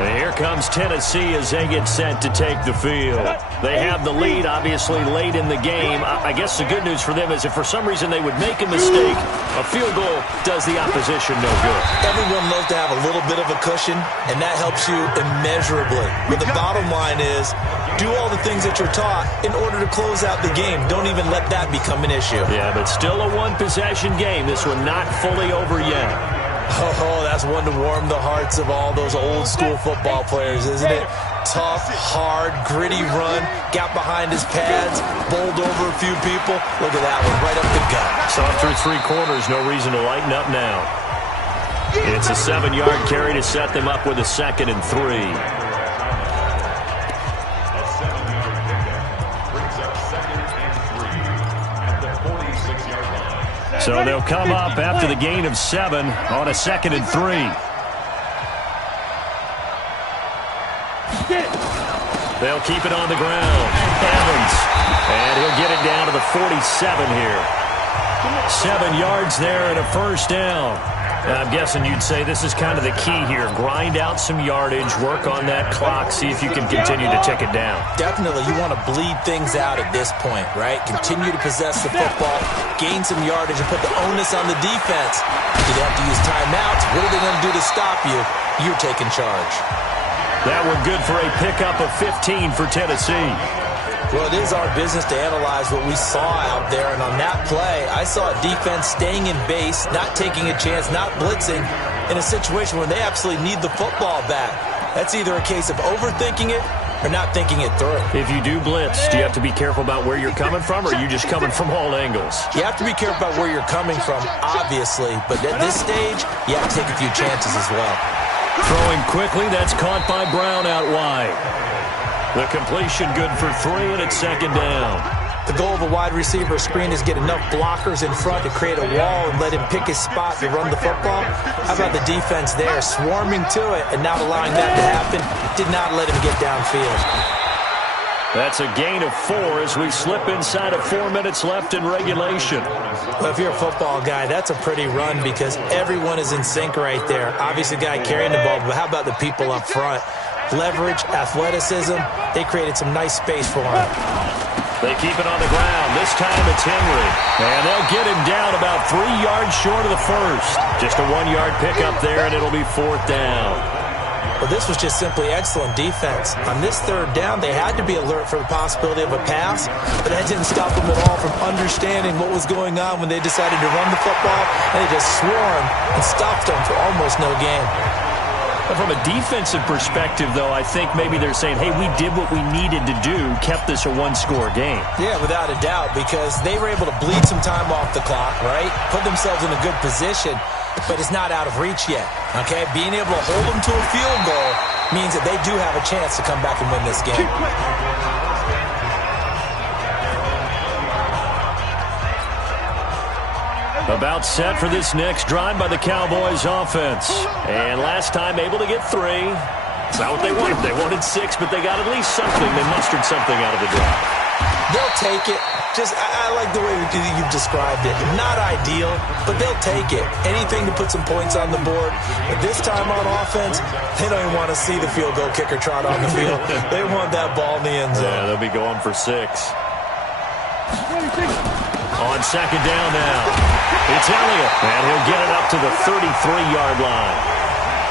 And here comes Tennessee as they get set to take the field. They have the lead, obviously, late in the game. I guess the good news for them is if for some reason they would make a mistake, a field goal does the opposition no good. Everyone loves to have a little bit of a cushion, and that helps you immeasurably. But the bottom line is, do all the things that you're taught in order to close out the game. Don't even let that become an issue. Yeah, but still a one-possession game. This one not fully over yet. Oh, that's one to warm the hearts of all those old-school football players, isn't it? tough, hard, gritty run. Got behind his pads, bowled over a few people. Look at that one, right up the gut. So through 3 quarters, no reason to lighten up now. It's a 7-yard carry to set them up with a 2nd and 3. So they'll come up after the gain of 7 on a 2nd and 3. They'll keep it on the ground. Evans. And he'll get it down to the 47 here. 7 yards there and a first down. I'm guessing you'd say this is kind of the key here. Grind out some yardage, work on that clock, see if you can continue to tick it down. Definitely, you want to bleed things out at this point, right? Continue to possess the football, gain some yardage, and put the onus on the defense. You'd have to use timeouts. What are they going to do to stop you? You're taking charge. That one good for a pickup of 15 for Tennessee. Well, it is our business to analyze what we saw out there, and on that play, I saw a defense staying in base, not taking a chance, not blitzing, in a situation where they absolutely need the football back. That's either a case of overthinking it or not thinking it through. If you do blitz, do you have to be careful about where you're coming from, or are you just coming from all angles? You have to be careful about where you're coming from, obviously, but at this stage, you have to take a few chances as well. Throwing quickly, that's caught by Brown out wide. The completion good for 3, and it's 2nd down. The goal of a wide receiver screen is get enough blockers in front to create a wall and let him pick his spot to run the football. How about the defense there, swarming to it and not allowing that to happen? Did not let him get downfield. That's a gain of 4 as we slip inside of 4 minutes left in regulation. Well, if you're a football guy, that's a pretty run because everyone is in sync right there. Obviously, the guy carrying the ball, but how about the people up front? Leverage, athleticism, they created some nice space for him. They keep it on the ground. This time it's Henry. And they'll get him down about 3 yards short of the first. Just a 1-yard pickup there, and it'll be 4th down. Well, this was just simply excellent defense. On this 3rd down, they had to be alert for the possibility of a pass, but that didn't stop them at all from understanding what was going on when they decided to run the football, and they just swarmed and stopped them for almost no gain. From a defensive perspective, though, I think maybe they're saying, hey, we did what we needed to do, kept this a 1-score game. Yeah, without a doubt, because they were able to bleed some time off the clock, right? Put themselves in a good position, but it's not out of reach yet, okay? Being able to hold them to a field goal means that they do have a chance to come back and win this game. About set for this next drive by the Cowboys offense. And last time able to get 3. It's not what they wanted. They wanted 6, but they got at least something. They mustered something out of the drive. They'll take it. I like the way you've described it. Not ideal, but they'll take it. Anything to put some points on the board. But this time on offense, they don't even want to see the field goal kicker trot on the field. They want that ball in the end zone. Yeah, they'll be going for 6. On 2nd down now, it's Elliott, and he'll get it up to the 33-yard line.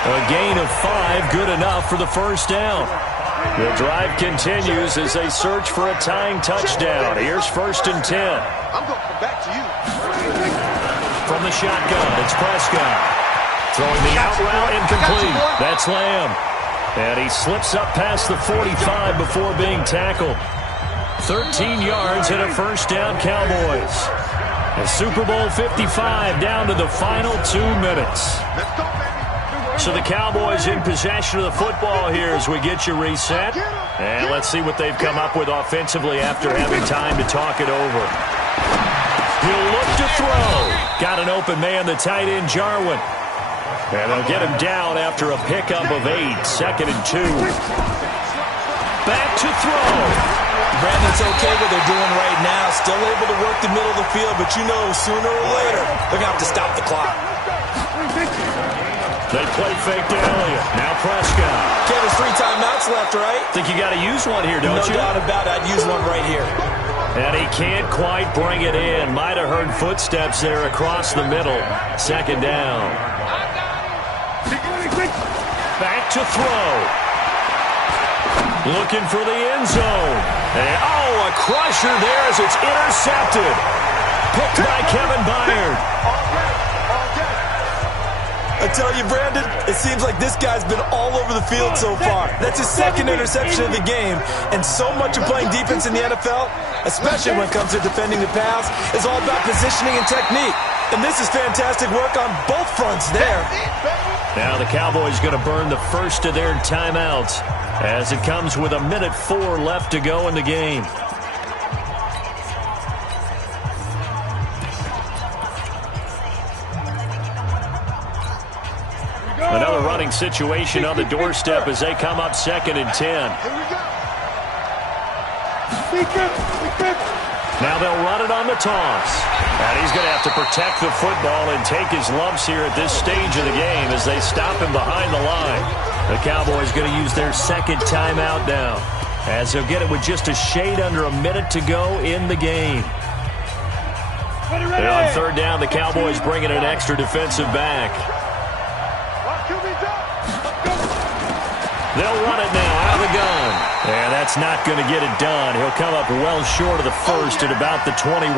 A gain of 5, good enough for the first down. The drive continues as they search for a tying touchdown. Here's 1st and 10. I'm going to come back to you. From the shotgun, it's Prescott. Throwing the out route incomplete. That's Lamb. And he slips up past the 45 before being tackled. 13 yards and a first down, Cowboys. A Super Bowl 55 down to the final 2 minutes. So the Cowboys in possession of the football here as we get you reset. And let's see what they've come up with offensively after having time to talk it over. He'll look to throw. Got an open man, the tight end, Jarwin. And they'll get him down after a pickup of 8, 2nd and 2. Back to throw. Brandon, it's okay what they're doing right now. Still able to work the middle of the field, but you know sooner or later they're going to have to stop the clock. They play fake to Elliott. Now Prescott. Okay, there's 3 timeouts left, right? Think you got to use one here, don't you? No doubt about it. I'd use one right here. And he can't quite bring it in. Might have heard footsteps there across the middle. 2nd down. Back to throw. Looking for the end zone. And, a crusher there as it's intercepted. Picked by Kevin Byard. I tell you, Brandon, it seems like this guy's been all over the field so far. That's his second interception of the game, and so much of playing defense in the NFL, especially when it comes to defending the pass, is all about positioning and technique. And this is fantastic work on both fronts there. Now the Cowboys going to burn the first of their timeouts as it comes with 1:04 left to go in the game. Another running situation on the doorstep as they come up 2nd and 10. Now they'll run it on the toss. And he's going to have to protect the football and take his lumps here at this stage of the game as they stop him behind the line. The Cowboys going to use their second timeout now as they'll get it with just a shade under a minute to go in the game. And on 3rd down, the Cowboys bringing an extra defensive back. They'll run it now out of the gun. And that's not going to get it done. He'll come up well short of the first at about the 21.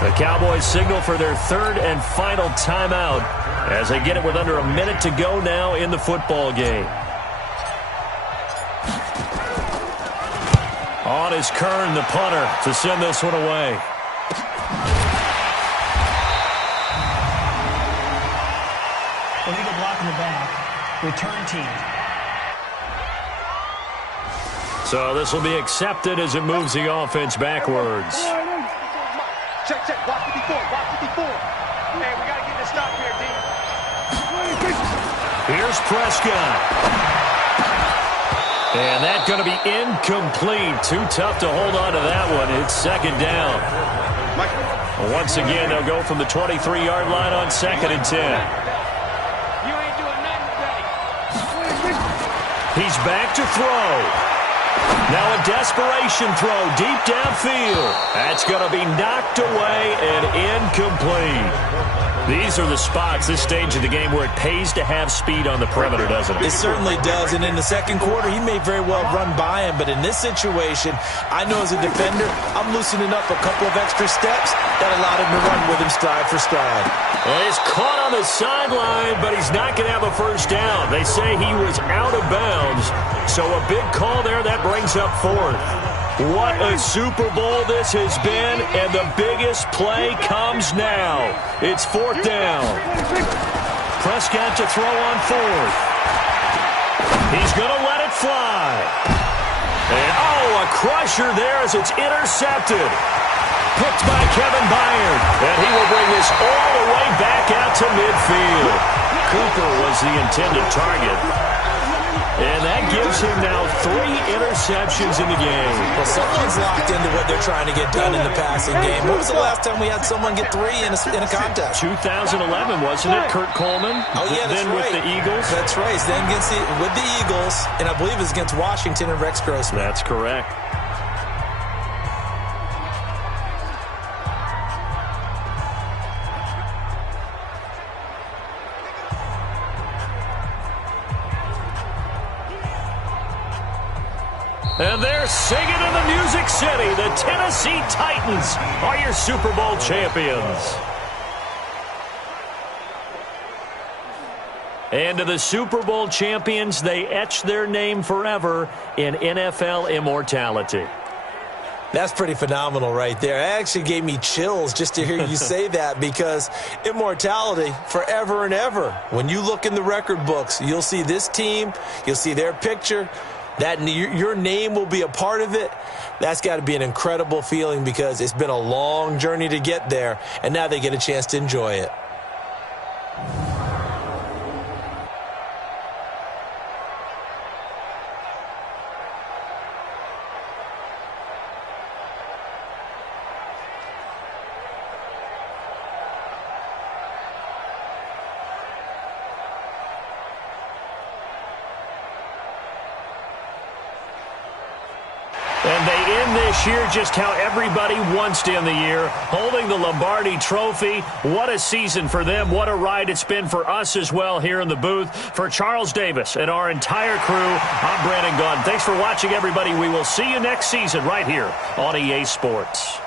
The Cowboys signal for their 3rd and final timeout as they get it with under a minute to go now in the football game. On is Kern, the punter, to send this one away. Illegal block in the back. Return team. So this will be accepted as it moves the offense backwards. Check. Watch it before. Hey, we got to get this stop here, D. Here's Prescott. And that's going to be incomplete. Too tough to hold on to that one. It's 2nd down. Once again, they'll go from the 23-yard line on 2nd and 10. You ain't doing nothing today. He's back to throw. Now a desperation throw deep downfield. That's going to be knocked away and incomplete. These are the spots, this stage of the game, where it pays to have speed on the perimeter, doesn't it? It certainly does, and in the second quarter, he may very well run by him, but in this situation, I know as a defender, I'm loosening up a couple of extra steps that allowed him to run with him stride for stride. Well, he's caught on the sideline, but he's not going to have a first down. They say he was out of bounds, so a big call there that brings up 4th. What a Super Bowl this has been, and the biggest play comes now. It's 4th down. Prescott to throw on 4th. He's going to let it fly. And, a crusher there as it's intercepted. Picked by Kevin Byard, and he will bring this all the way back out to midfield. Cooper was the intended target. And that gives him now 3 interceptions in the game. Well, someone's locked into what they're trying to get done in the passing game. When was the last time we had someone get 3 in a contest? 2011, wasn't it? Kurt Coleman? Oh, yeah, that's then right. With the Eagles? That's right. Then with the Eagles, and I believe it was against Washington and Rex Grossman. That's correct. And they're singing in the Music City. The Tennessee Titans are your Super Bowl champions. And to the Super Bowl champions, they etch their name forever in NFL immortality. That's pretty phenomenal right there. It actually gave me chills just to hear you say that, because immortality forever and ever. When you look in the record books, you'll see this team, you'll see their picture, that your name will be a part of it. That's got to be an incredible feeling, because it's been a long journey to get there, and now they get a chance to enjoy it. And they end this year just how everybody wants to end the year, holding the Lombardi Trophy. What a season for them. What a ride it's been for us as well here in the booth. For Charles Davis and our entire crew, I'm Brandon Gaudin. Thanks for watching, everybody. We will see you next season right here on EA Sports.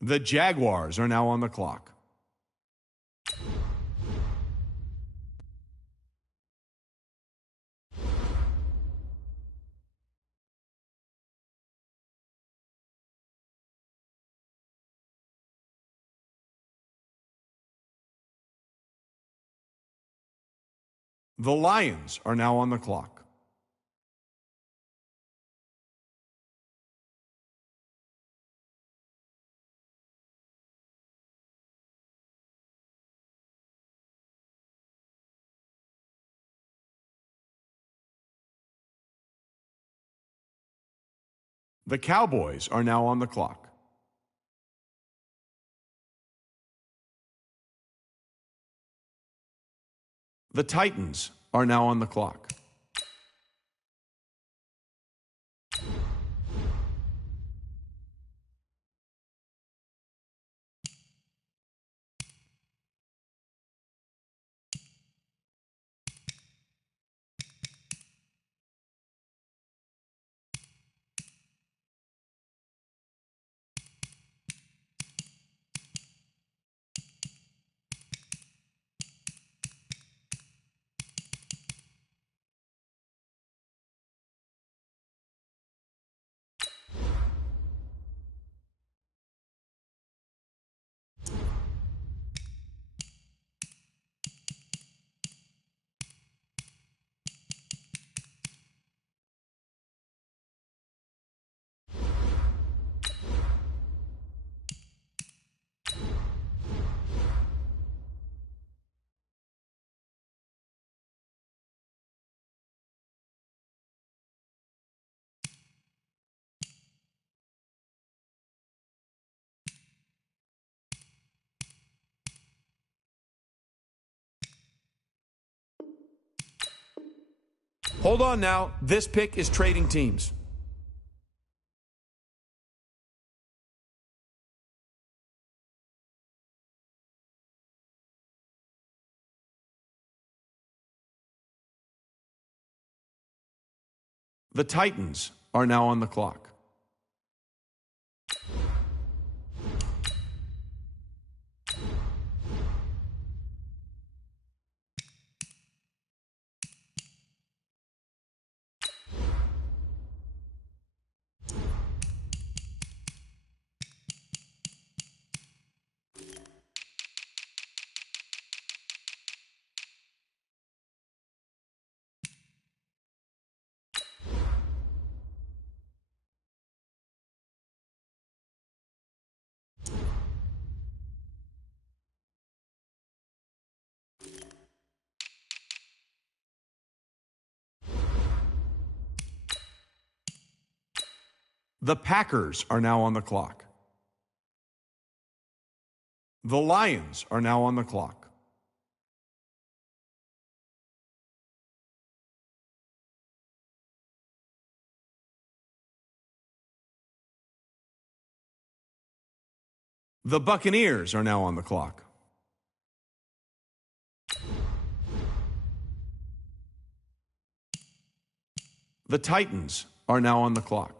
The Jaguars are now on the clock. The Lions are now on the clock. The Cowboys are now on the clock. The Titans are now on the clock. Hold on now. This pick is trading teams. The Titans are now on the clock. The Packers are now on the clock. The Lions are now on the clock. The Buccaneers are now on the clock. The Titans are now on the clock.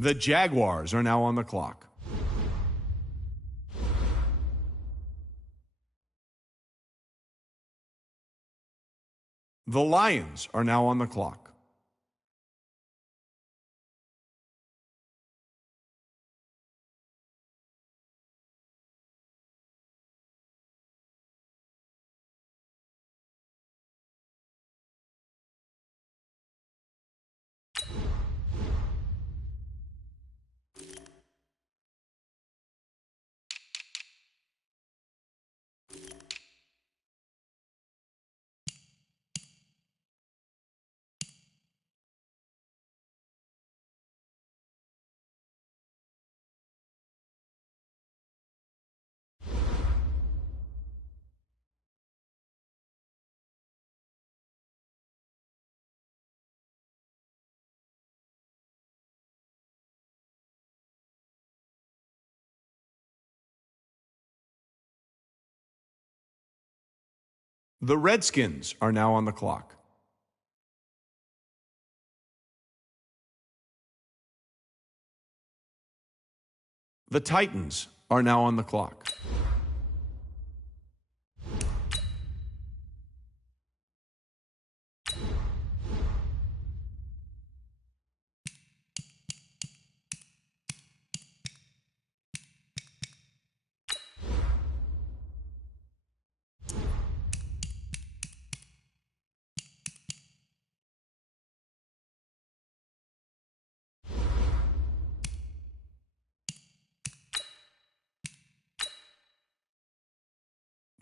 The Jaguars are now on the clock. The Lions are now on the clock. The Redskins are now on the clock. The Titans are now on the clock.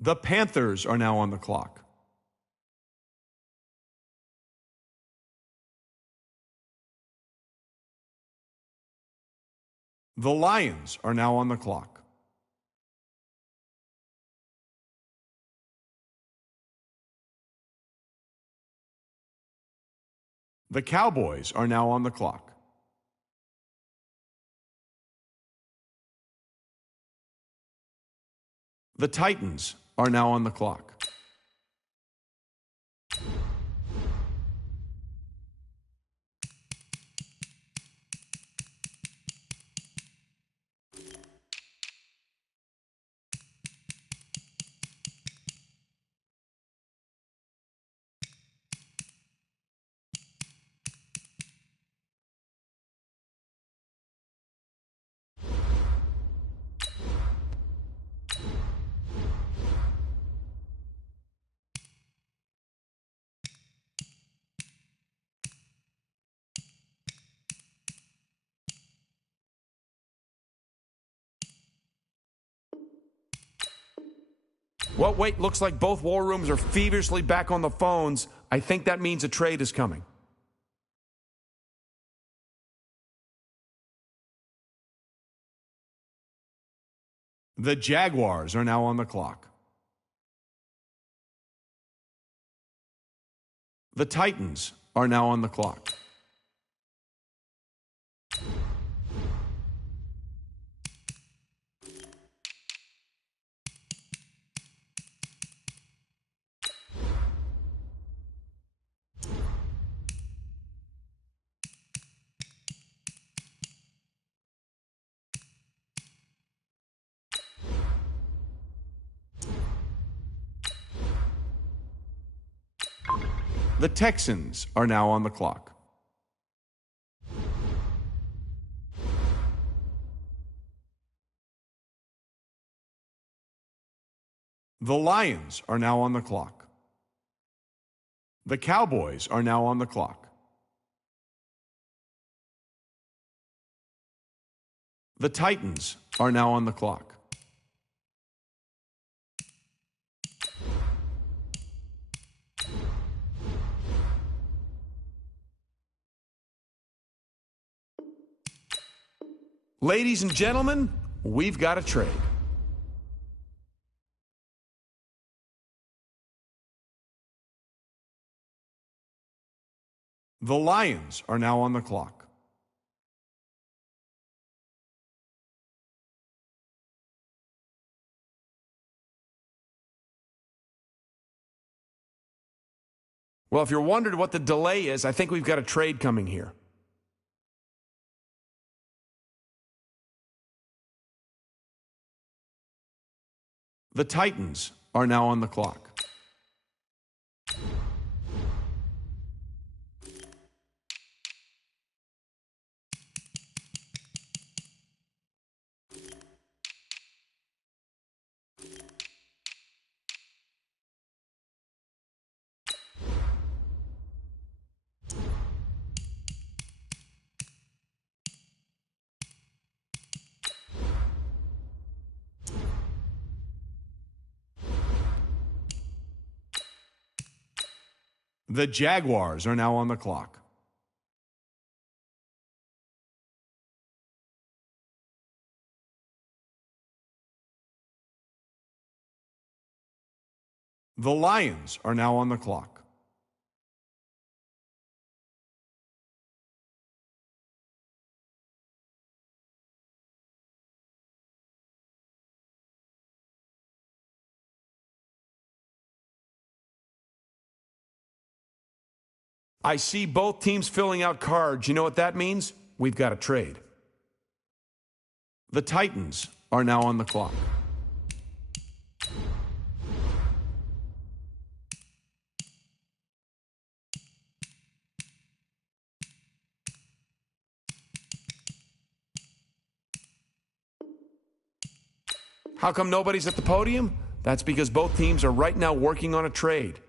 The Panthers are now on the clock. The Lions are now on the clock. The Cowboys are now on the clock. The Titans are now on the clock. Well, wait, looks like both war rooms are feverishly back on the phones. I think that means a trade is coming. The Jaguars are now on the clock. The Titans are now on the clock. The Texans are now on the clock. The Lions are now on the clock. The Cowboys are now on the clock. The Titans are now on the clock. Ladies and gentlemen, we've got a trade. The Lions are now on the clock. Well, if you're wondering what the delay is, I think we've got a trade coming here. The Titans are now on the clock. The Jaguars are now on the clock. The Lions are now on the clock. I see both teams filling out cards. You know what that means? We've got a trade. The Titans are now on the clock. How come nobody's at the podium? That's because both teams are right now working on a trade.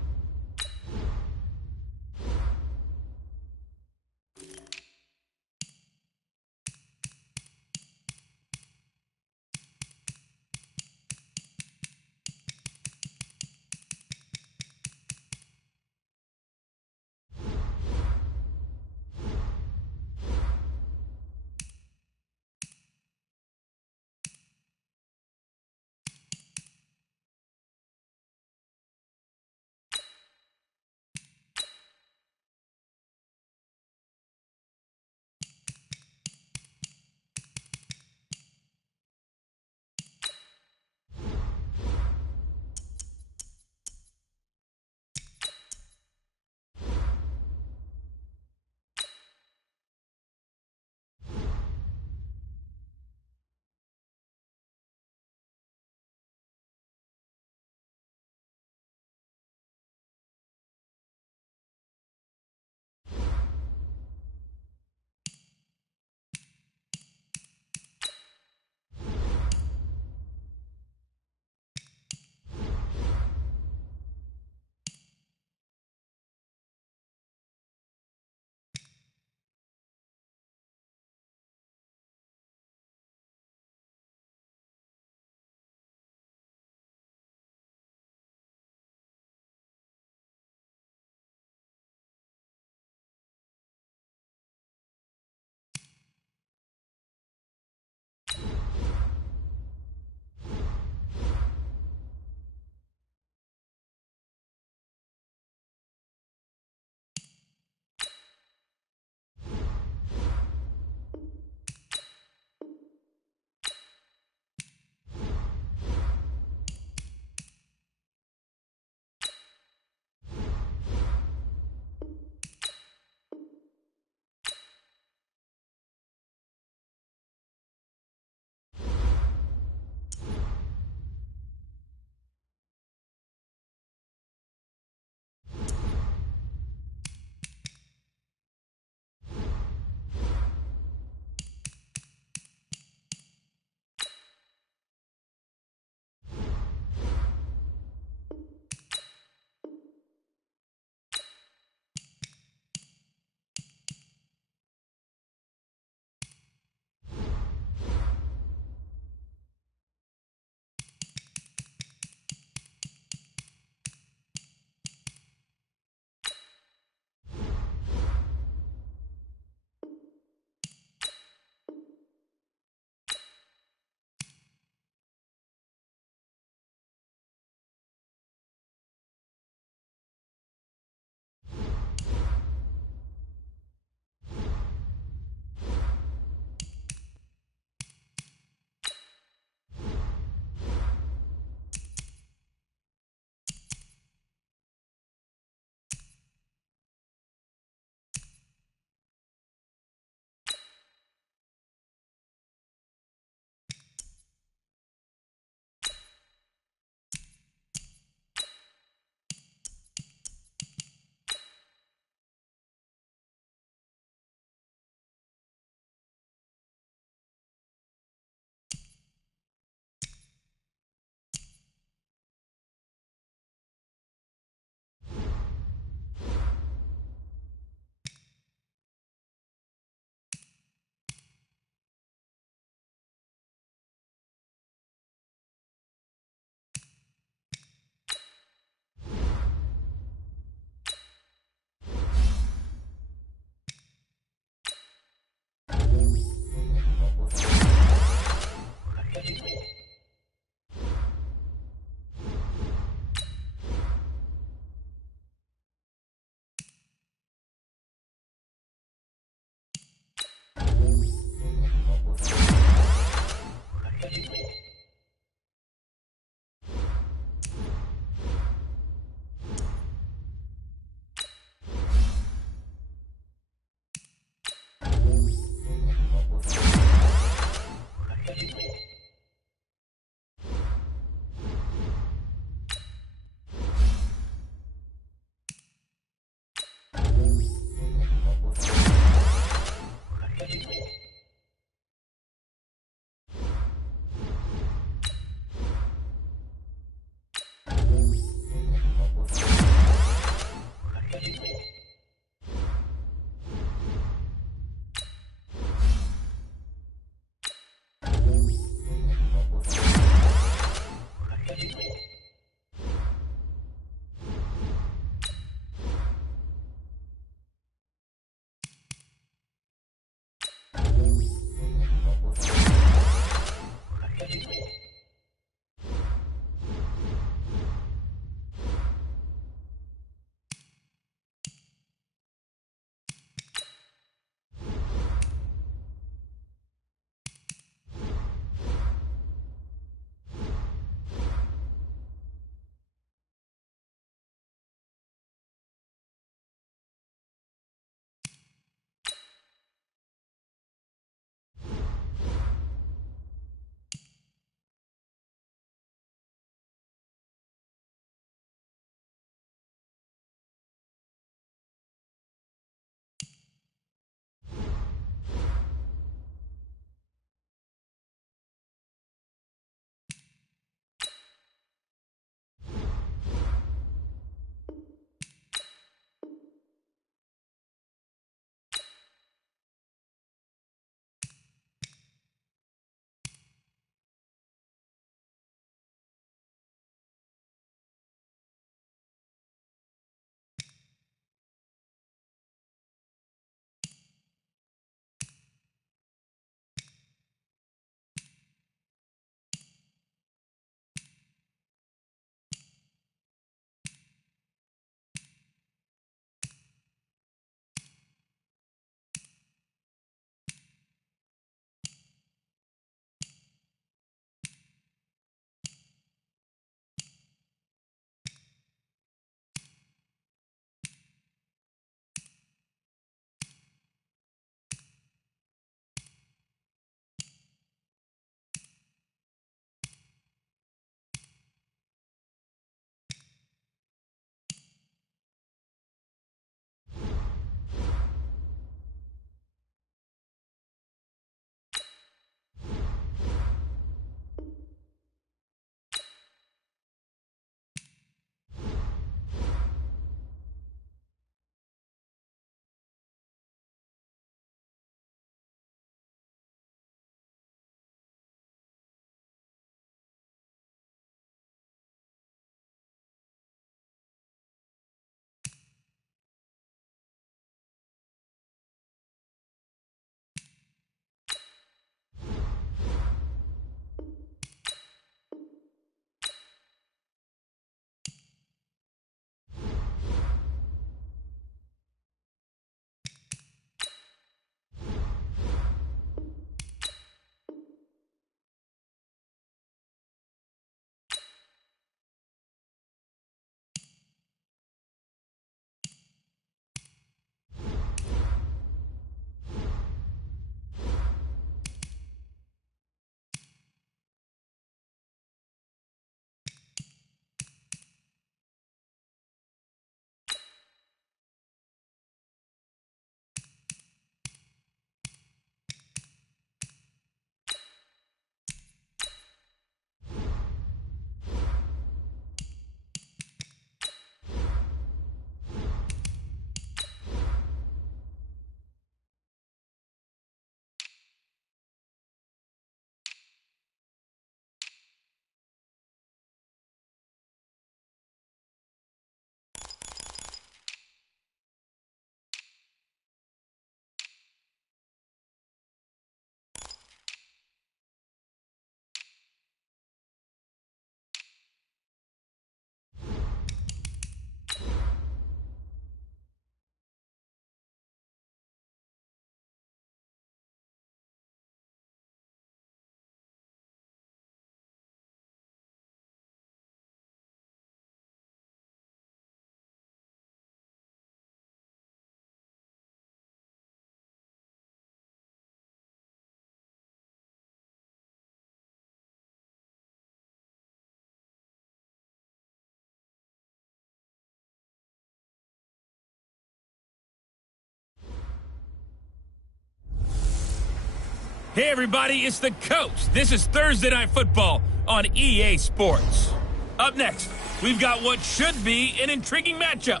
Hey everybody, it's the coach. This is Thursday Night Football on EA Sports. Up next, we've got what should be an intriguing matchup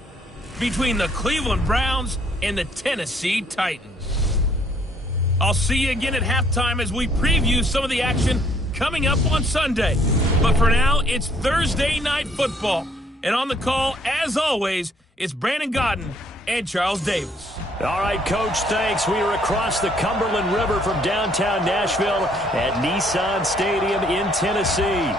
between the Cleveland Browns and the Tennessee Titans. I'll see you again at halftime as we preview some of the action coming up on Sunday. But for now, it's Thursday Night Football. And on the call, as always, it's Brandon Godden and Charles Davis. All right, Coach, thanks. We are across the Cumberland River from downtown Nashville at Nissan Stadium in Tennessee.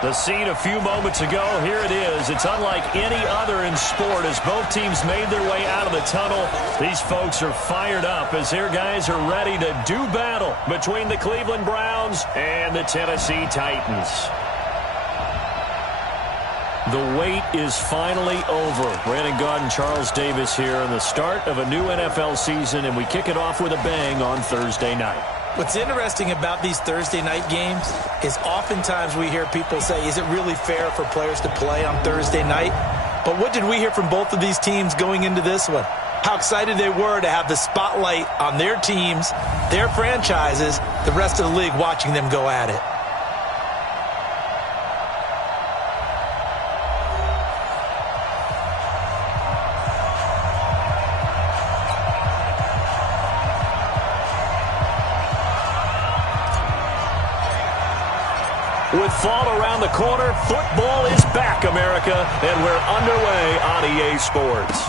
The scene a few moments ago, here it is. It's unlike any other in sport as both teams made their way out of the tunnel. These folks are fired up as their guys are ready to do battle between the Cleveland Browns and the Tennessee Titans. The wait is finally over. Brandon Godden, Charles Davis here in the start of a new NFL season, and we kick it off with a bang on Thursday night. What's interesting about these Thursday night games is oftentimes we hear people say, is it really fair for players to play on Thursday night? But what did we hear from both of these teams going into this one? How excited they were to have the spotlight on their teams, their franchises, the rest of the league watching them go at it. With fall around the corner, football is back, America, and we're underway on EA Sports.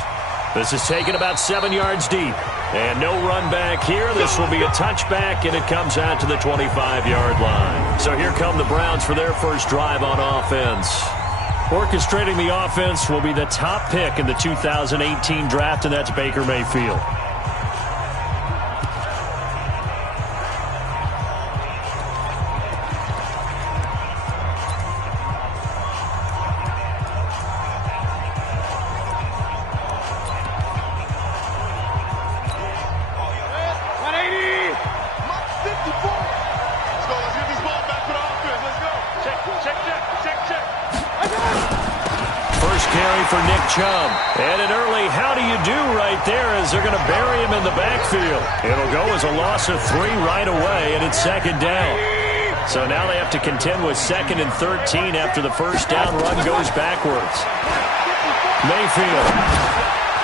This is taken about 7 yards deep, and no run back here. This will be a touchback, and it comes out to the 25-yard line. So here come the Browns for their first drive on offense. Orchestrating the offense will be the top pick in the 2018 draft, and that's Baker Mayfield. And an early how do you do right there as they're going to bury him in the backfield. It'll go as a loss of 3 right away, and it's second down. So now they have to contend with 2nd and 13 after the first down run goes backwards. Mayfield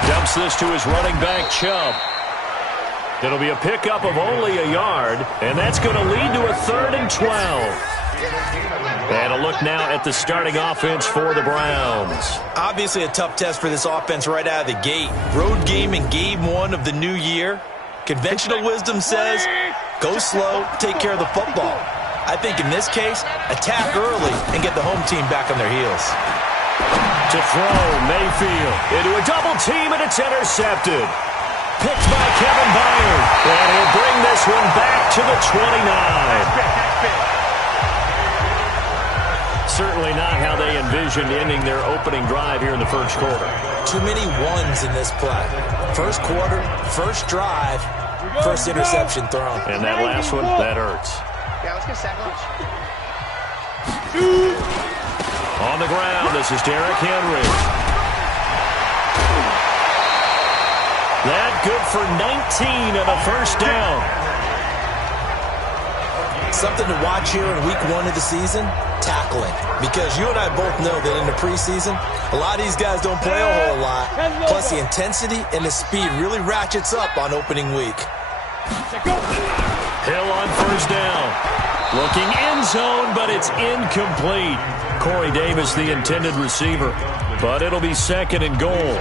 dumps this to his running back, Chubb. It'll be a pickup of only a yard, and that's going to lead to a 3rd and 12. And a look now at the starting offense for the Browns. Obviously a tough test for this offense right out of the gate. Road game in game 1 of the new year. Conventional wisdom says, go slow, take care of the football. I think in this case, attack early and get the home team back on their heels. To throw, Mayfield into a double team, and it's intercepted. Picked by Kevin Byard. And he'll bring this one back to the 29. Certainly not how they envisioned ending their opening drive here in the first quarter. Too many ones in this play. First quarter, first drive, first interception thrown. And that last one, that hurts. Yeah, let's get sack lunch. On the ground, this is Derrick Henry. That good for 19 and a first down. Something to watch here in week 1 of the season, tackling. Because you and I both know that in the preseason, a lot of these guys don't play a whole lot. Plus the intensity and the speed really ratchets up on opening week. Hill on first down. Looking end zone, but it's incomplete. Corey Davis, the intended receiver. But it'll be 2nd and goal.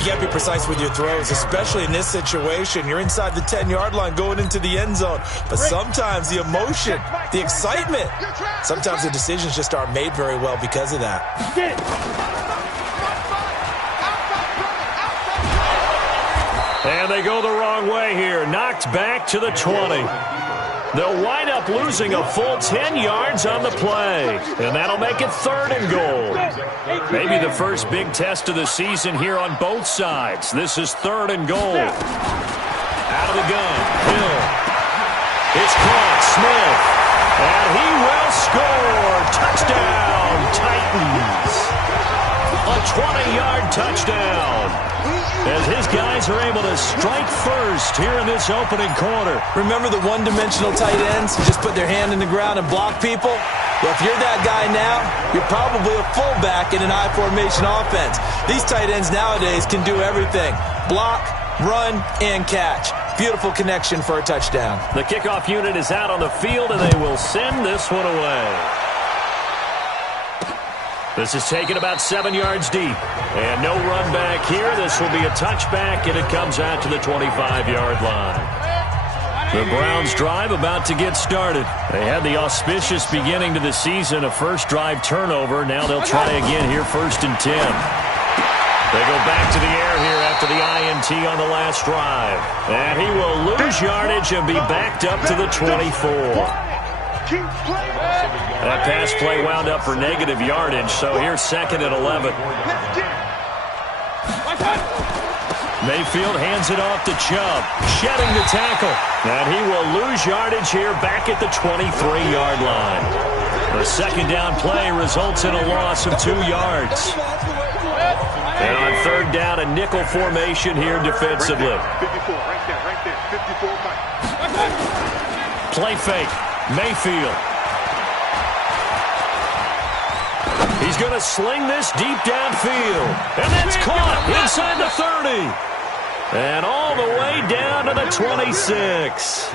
You got to be precise with your throws, especially in this situation. You're inside the 10-yard line going into the end zone. But sometimes the emotion, the excitement, sometimes the decisions just aren't made very well because of that. And they go the wrong way here. Knocked back to the 20. They'll wind up losing a full 10 yards on the play. And that'll make it 3rd and goal. Maybe the first big test of the season here on both sides. This is 3rd and goal. Out of the gun, Hill. It's caught, Smith. And he will score. Touchdown, Titans. A 20-yard touchdown. As his guys are able to strike first here in this opening quarter. Remember the one-dimensional tight ends who just put their hand in the ground and block people? Well, if you're that guy now, you're probably a fullback in an I-formation offense. These tight ends nowadays can do everything. Block, run, and catch. Beautiful connection for a touchdown. The kickoff unit is out on the field, and they will send this one away. This is taken about 7 yards deep. And no run back here. This will be a touchback, and it comes out to the 25-yard line. The Browns drive about to get started. They had the auspicious beginning to the season, a first drive turnover. Now they'll try again here, 1st and 10. They go back to the air here after the INT on the last drive. And he will lose yardage and be backed up to the 24. That pass play wound up for negative yardage, so here's 2nd and 11. Mayfield hands it off to Chubb, shedding the tackle. And he will lose yardage here back at the 23-yard line. The second down play results in a loss of 2 yards. And on 3rd down, a nickel formation here defensively. Play fake. Mayfield. He's going to sling this deep downfield. And that's caught inside the 30. And all the way down to the 26.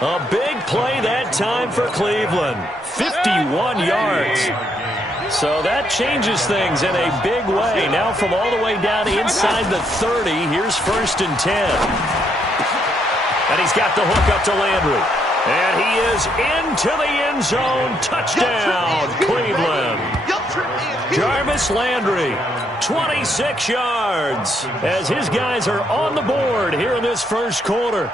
A big play that time for Cleveland. 51 yards. So that changes things in a big way. Now from all the way down inside the 30, here's 1st and 10. And he's got the hook up to Landry. And he is into the end zone. Touchdown, Cleveland. Jarvis Landry, 26 yards, as his guys are on the board here in this first quarter.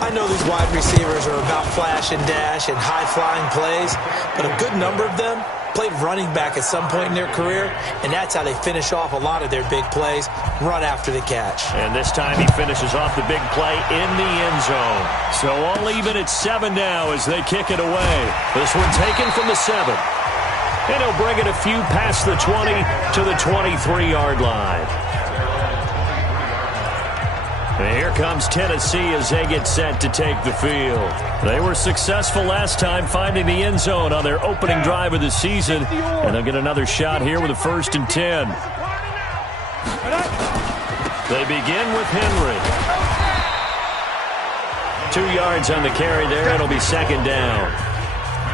I know these wide receivers are about flash and dash and high-flying plays, but a good number of them played running back at some point in their career, and that's how they finish off a lot of their big plays, run after the catch. And this time he finishes off the big play in the end zone. So all even at 7 now as they kick it away. This one taken from the 7. And he'll bring it a few past the 20 to the 23-yard line. And here comes Tennessee as they get set to take the field. They were successful last time finding the end zone on their opening drive of the season. And they'll get another shot here with a 1st and 10. They begin with Henry. 2 yards on the carry there. It'll be 2nd down.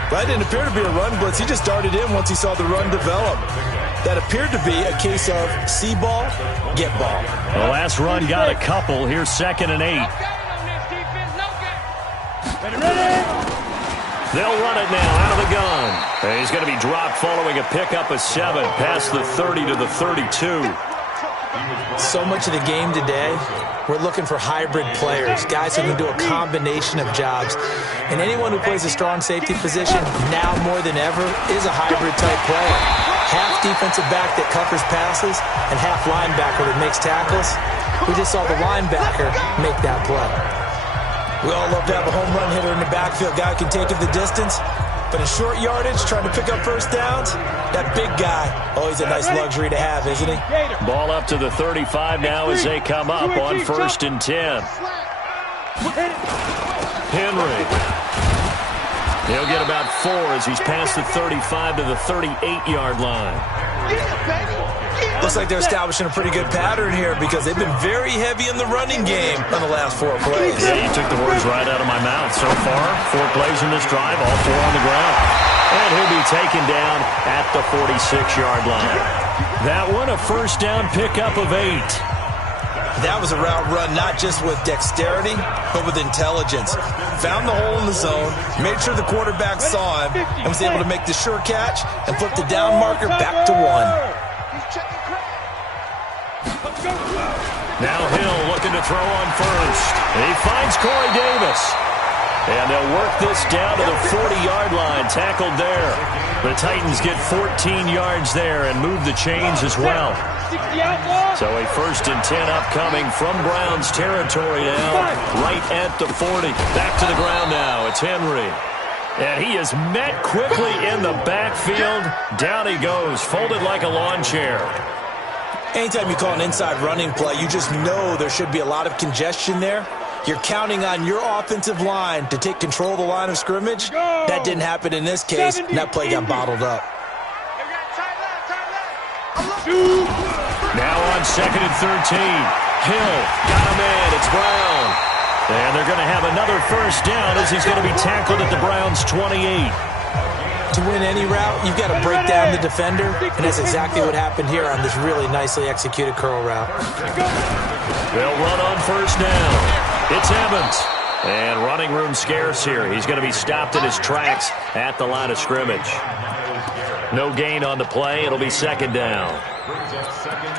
That didn't appear to be a run blitz. He just darted in once he saw the run develop. That appeared to be a case of see ball, get ball. The last run got a couple. Here's 2nd and 8. They'll run it now out of the gun. And he's going to be dropped following a pickup of 7 past the 30 to the 32. So much of the game today, we're looking for hybrid players, guys who can do a combination of jobs. And anyone who plays a strong safety position, now more than ever, is a hybrid-type player. Half defensive back that covers passes and half linebacker that makes tackles. We just saw the linebacker make that play. We all love to have a home run hitter in the backfield, guy who can take it the distance. But in short yardage, trying to pick up first downs, that big guy, oh, he's a nice luxury to have, isn't he? Ball up to the 35 now as they come up on 1st and 10. Henry. He'll get about 4 as he's past the 35 to the 38-yard line. Looks like they're establishing a pretty good pattern here because they've been very heavy in the running game on the last 4 plays. Yeah, you took the words right out of my mouth. So far, 4 plays in this drive, all 4 on the ground. And he'll be taken down at the 46-yard line. That one, a first down pickup of 8. That was a route run not just with dexterity, but with intelligence. Found the hole in the zone, made sure the quarterback saw him, and was able to make the sure catch and flip the down marker back to 1. Now Hill looking to throw on first. He finds Corey Davis. And they'll work this down to the 40-yard line, tackled there. The Titans get 14 yards there and move the chains as well. So a 1st and 10 upcoming from Browns territory now, right at the 40. Back to the ground now. It's Henry. And he is met quickly in the backfield. Down he goes, folded like a lawn chair. Anytime you call an inside running play, you just know there should be a lot of congestion there. You're counting on your offensive line to take control of the line of scrimmage. That didn't happen in this case, and that play got bottled up. Now on 2nd and 13. Hill got him in. It's Brown. And they're going to have another first down as he's going to be tackled at the Browns' 28. To win any route, you've got to break down the defender, and that's exactly what happened here on this really nicely executed curl route. They'll run on first down. It's Evans. And running room scarce here. He's going to be stopped in his tracks at the line of scrimmage. No gain on the play. It'll be second down.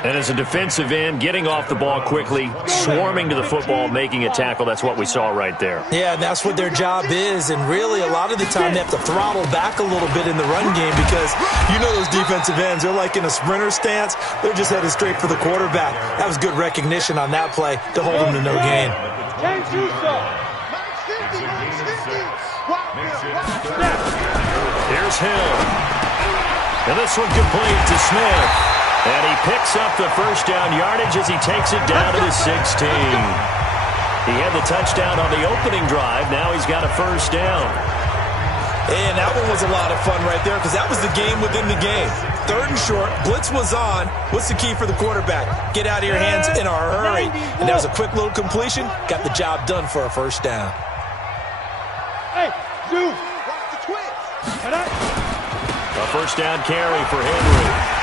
And as a defensive end, getting off the ball quickly, swarming to the football, making a tackle, that's what we saw right there. Yeah, and that's what their job is. And really, a lot of the time, they have to throttle back a little bit in the run game because you know those defensive ends, they're like in a sprinter stance. They're just headed straight for the quarterback. That was good recognition on that play to hold them to no gain. Here's Hill. And this one complete to Smith. And he picks up the first down yardage as he takes it down to the 16. He had the touchdown on the opening drive. Now he's got a first down. And that one was a lot of fun right there because that was the game within the game. 3rd and short, blitz was on. What's the key for the quarterback? Get out of your hands in a hurry. And that was a quick little completion. Got the job done for a first down. Hey, Zeus, watch the twins. A first down carry for Henry.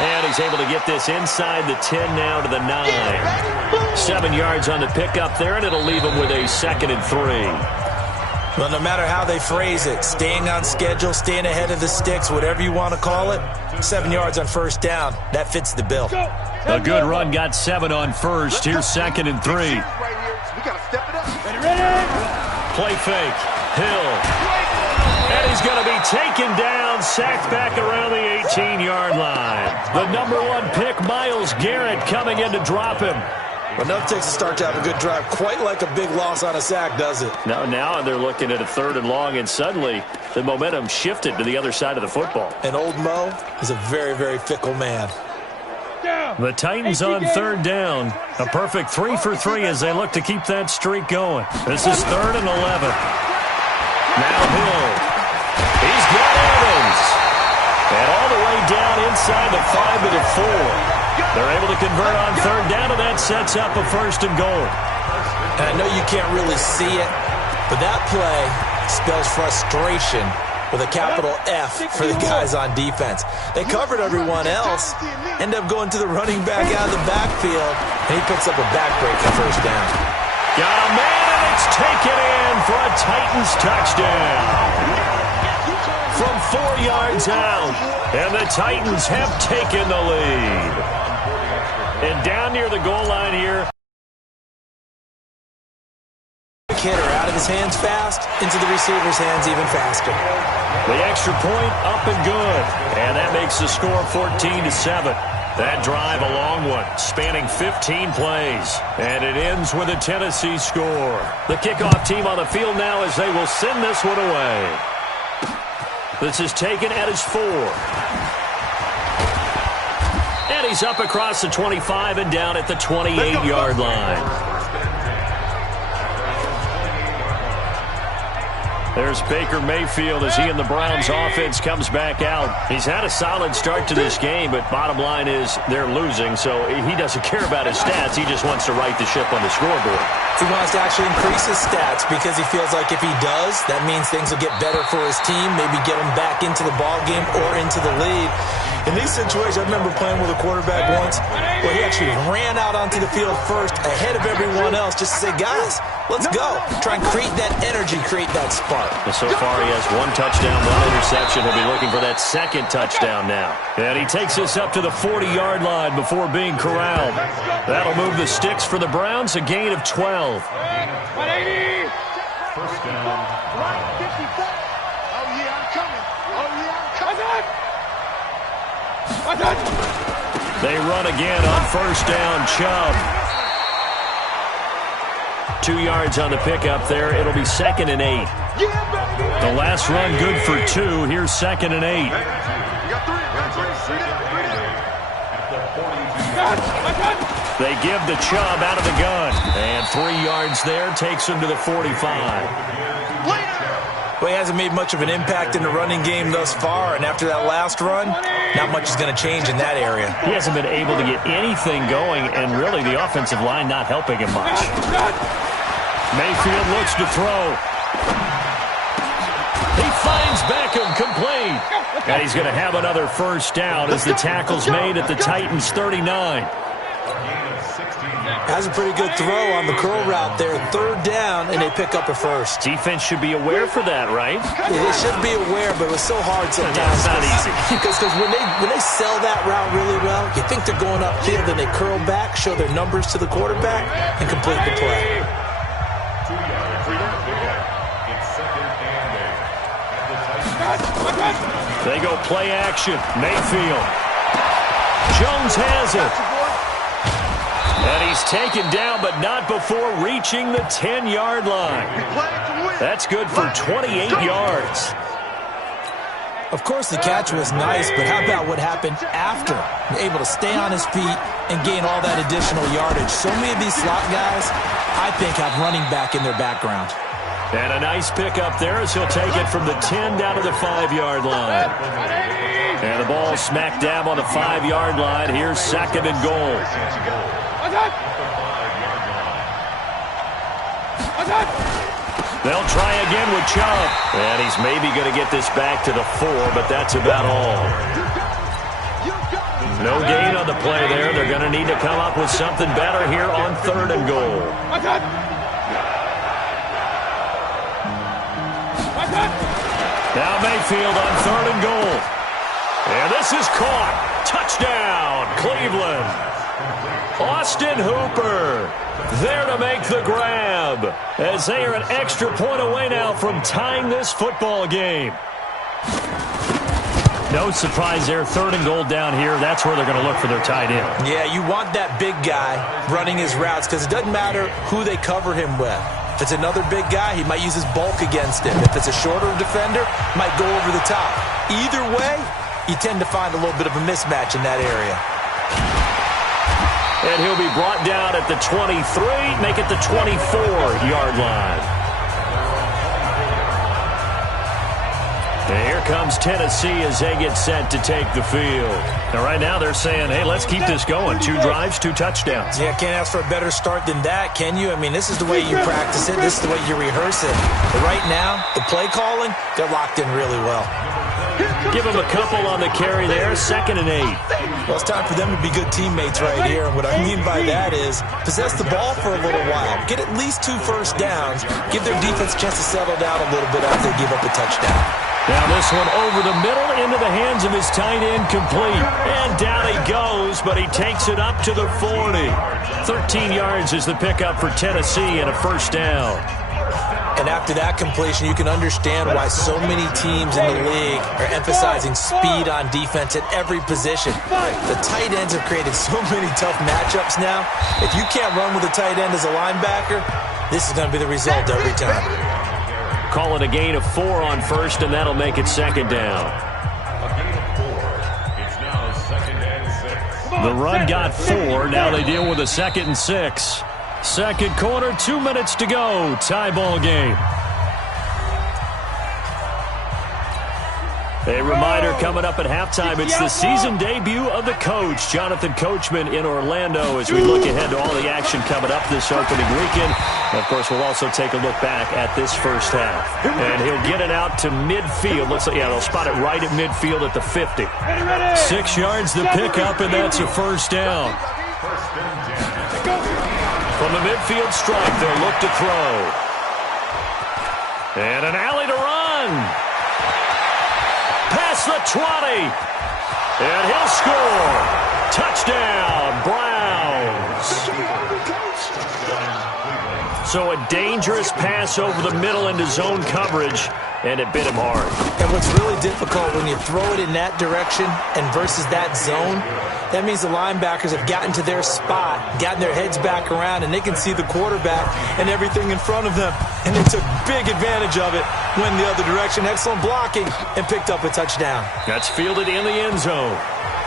And he's able to get this inside the 10 now to the 9. 7 yards on the pickup there, and it'll leave him with a 2nd and 3. Well, no matter how they phrase it, staying on schedule, staying ahead of the sticks, whatever you want to call it, 7 yards on first down, that fits the bill. A good run got 7 on first. Here's 2nd and 3. We got to step it up. Ready? Play fake. Hill. And he's going to be taken down, sacked back around the 18-yard line. The #1 pick, Myles Garrett, coming in to drop him. Enough takes a start to have a good drive. Quite like a big loss on a sack, does it? Now they're looking at a 3rd and long, and suddenly the momentum shifted to the other side of the football. And old Mo is a very, very fickle man. The Titans on 3rd down. A perfect 3 for 3 as they look to keep that streak going. This is 3rd and 11. Now Hill. He's got Evans. And all the way down inside the 5 to the 4. They're able to convert on 3rd down, and that sets up a 1st and goal. And I know you can't really see it, but that play spells frustration with a capital F for the guys on defense. They covered everyone else, end up going to the running back out of the backfield, and he picks up a backbreaking first down. Got a man, and it's taken in for a Titans touchdown. From 4 yards out, and the Titans have taken the lead. And down near the goal line here. Hitter out of his hands fast, into the receiver's hands even faster. The extra point up and good. And that makes the score 14-7. That drive a long one, spanning 15 plays. And it ends with a Tennessee score. The kickoff team on the field now as they will send this one away. This is taken at his 4. And he's up across the 25 and down at the 28-yard line. There's Baker Mayfield as he and the Browns offense comes back out. He's had a solid start to this game, but bottom line is they're losing, so he doesn't care about his stats. He just wants to right the ship on the scoreboard. He wants to actually increase his stats because he feels like if he does, that means things will get better for his team, maybe get him back into the ball game or into the lead. In these situations, I remember playing with a quarterback once where he actually ran out onto the field first ahead of everyone else just to say, guys, let's go. Try and create that energy, create that spark. Well, so far he has 1 touchdown, 1 interception. He'll be looking for that 2nd touchdown now. And he takes us up to the 40-yard line before being corralled. That'll move the sticks for the Browns, a gain of 12. 180. First down. Right 54. Oh, yeah, I'm coming. Oh, yeah, I'm coming. They run again on first down. Chubb. 2 yards on the pickup there. It'll be 2nd and 8. The last run good for 2. Here's 2nd and 8. They give the Chubb out of the gun. And 3 yards there takes him to the 45. Well, he hasn't made much of an impact in the running game thus far, and after that last run, not much is going to change in that area. He hasn't been able to get anything going, and really the offensive line not helping him much. Mayfield looks to throw. He finds Beckham complete. And he's going to have another first down as the tackle's made at the Titans' 39. Has a pretty good throw on the curl route there. 3rd down, and they pick up a first. Defense should be aware for that, right? Yeah, they should be aware, but it was so hard sometimes. It's not easy. Because when they sell that route really well, you think they're going upfield, and they curl back, show their numbers to the quarterback, and complete the play. They go play action. Mayfield. Jones has it. And he's taken down, but not before reaching the 10-yard line. That's good for 28 yards. Of course, the catch was nice, but how about what happened after? Able to stay on his feet and gain all that additional yardage. So many of these slot guys, I think, have running back in their background. And a nice pickup there as he'll take it from the 10 down to the 5-yard line. And the ball smack dab on the 5-yard line. Here's 2nd and goal. They'll try again with Chubb. And he's maybe going to get this back to the 4, but that's about all. No gain on the play there. They're going to need to come up with something better here on 3rd and goal. Now Mayfield on 3rd and goal. And this is caught. Touchdown, Cleveland. Austin Hooper there to make the grab as they are an extra point away now from tying this football game. No surprise there. 3rd and goal down here. That's where they're going to look for their tight end. Yeah, you want that big guy running his routes because it doesn't matter who they cover him with. If it's another big guy, he might use his bulk against him. If it's a shorter defender, might go over the top. Either way, you tend to find a little bit of a mismatch in that area. And he'll be brought down at the 23, make it the 24-yard line. And here comes Tennessee as they get set to take the field. Now, right now, they're saying, hey, let's keep this going. 2 drives, 2 touchdowns. Yeah, can't ask for a better start than that, can you? I mean, this is the way you practice it. This is the way you rehearse it. But right now, the play calling, they're locked in really well. Give them a couple on the carry there, 2nd and 8. Well, it's time for them to be good teammates right here. And what I mean by that is possess the ball for a little while. Get at least 2 first downs. Give their defense a chance to settle down a little bit after they give up a touchdown. Now this one over the middle into the hands of his tight end, complete. And down he goes, but he takes it up to the 40. 13 yards is the pickup for Tennessee and a first down. And after that completion, you can understand why so many teams in the league are emphasizing speed on defense at every position. The tight ends have created so many tough matchups now. If you can't run with a tight end as a linebacker, this is going to be the result every time. Call it a gain of 4 on first, and that'll make it 2nd down. The run got 4. Now they deal with a 2nd and 6. Second quarter, 2 minutes to go. Tie ball game. A reminder coming up at halftime. It's the season debut of the coach, Jonathan Coachman, in Orlando, as we look ahead to all the action coming up this opening weekend. And of course, we'll also take a look back at this first half. And he'll get it out to midfield. Looks like, yeah, they'll spot it right at midfield at the 50. 6 yards the pickup, and that's a first down. From the midfield strike, they'll look to throw. And an alley to run. Past the 20. And he'll score. Touchdown, Browns. So a dangerous pass over the middle into zone coverage, and it bit him hard. And what's really difficult when you throw it in that direction and versus that zone, that means the linebackers have gotten to their spot, gotten their heads back around, and they can see the quarterback and everything in front of them. And they took big advantage of it went the other direction. Excellent blocking and picked up a touchdown. That's fielded in the end zone.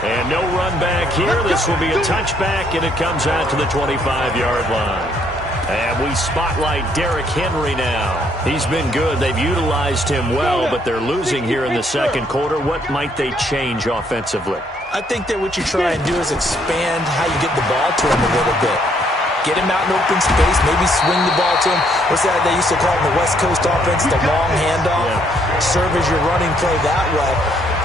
And no run back here. This will be a touchback, and it comes out to the 25-yard line. And we spotlight Derrick Henry now. He's been good. They've utilized him well, but they're losing here in the second quarter. What might they change offensively? I think that what you try and do is expand how you get the ball to him a little bit. Get him out in open space, maybe swing the ball to him. What's that they used to call in the West Coast offense, the long handoff? Yeah. Serve as your running play that way,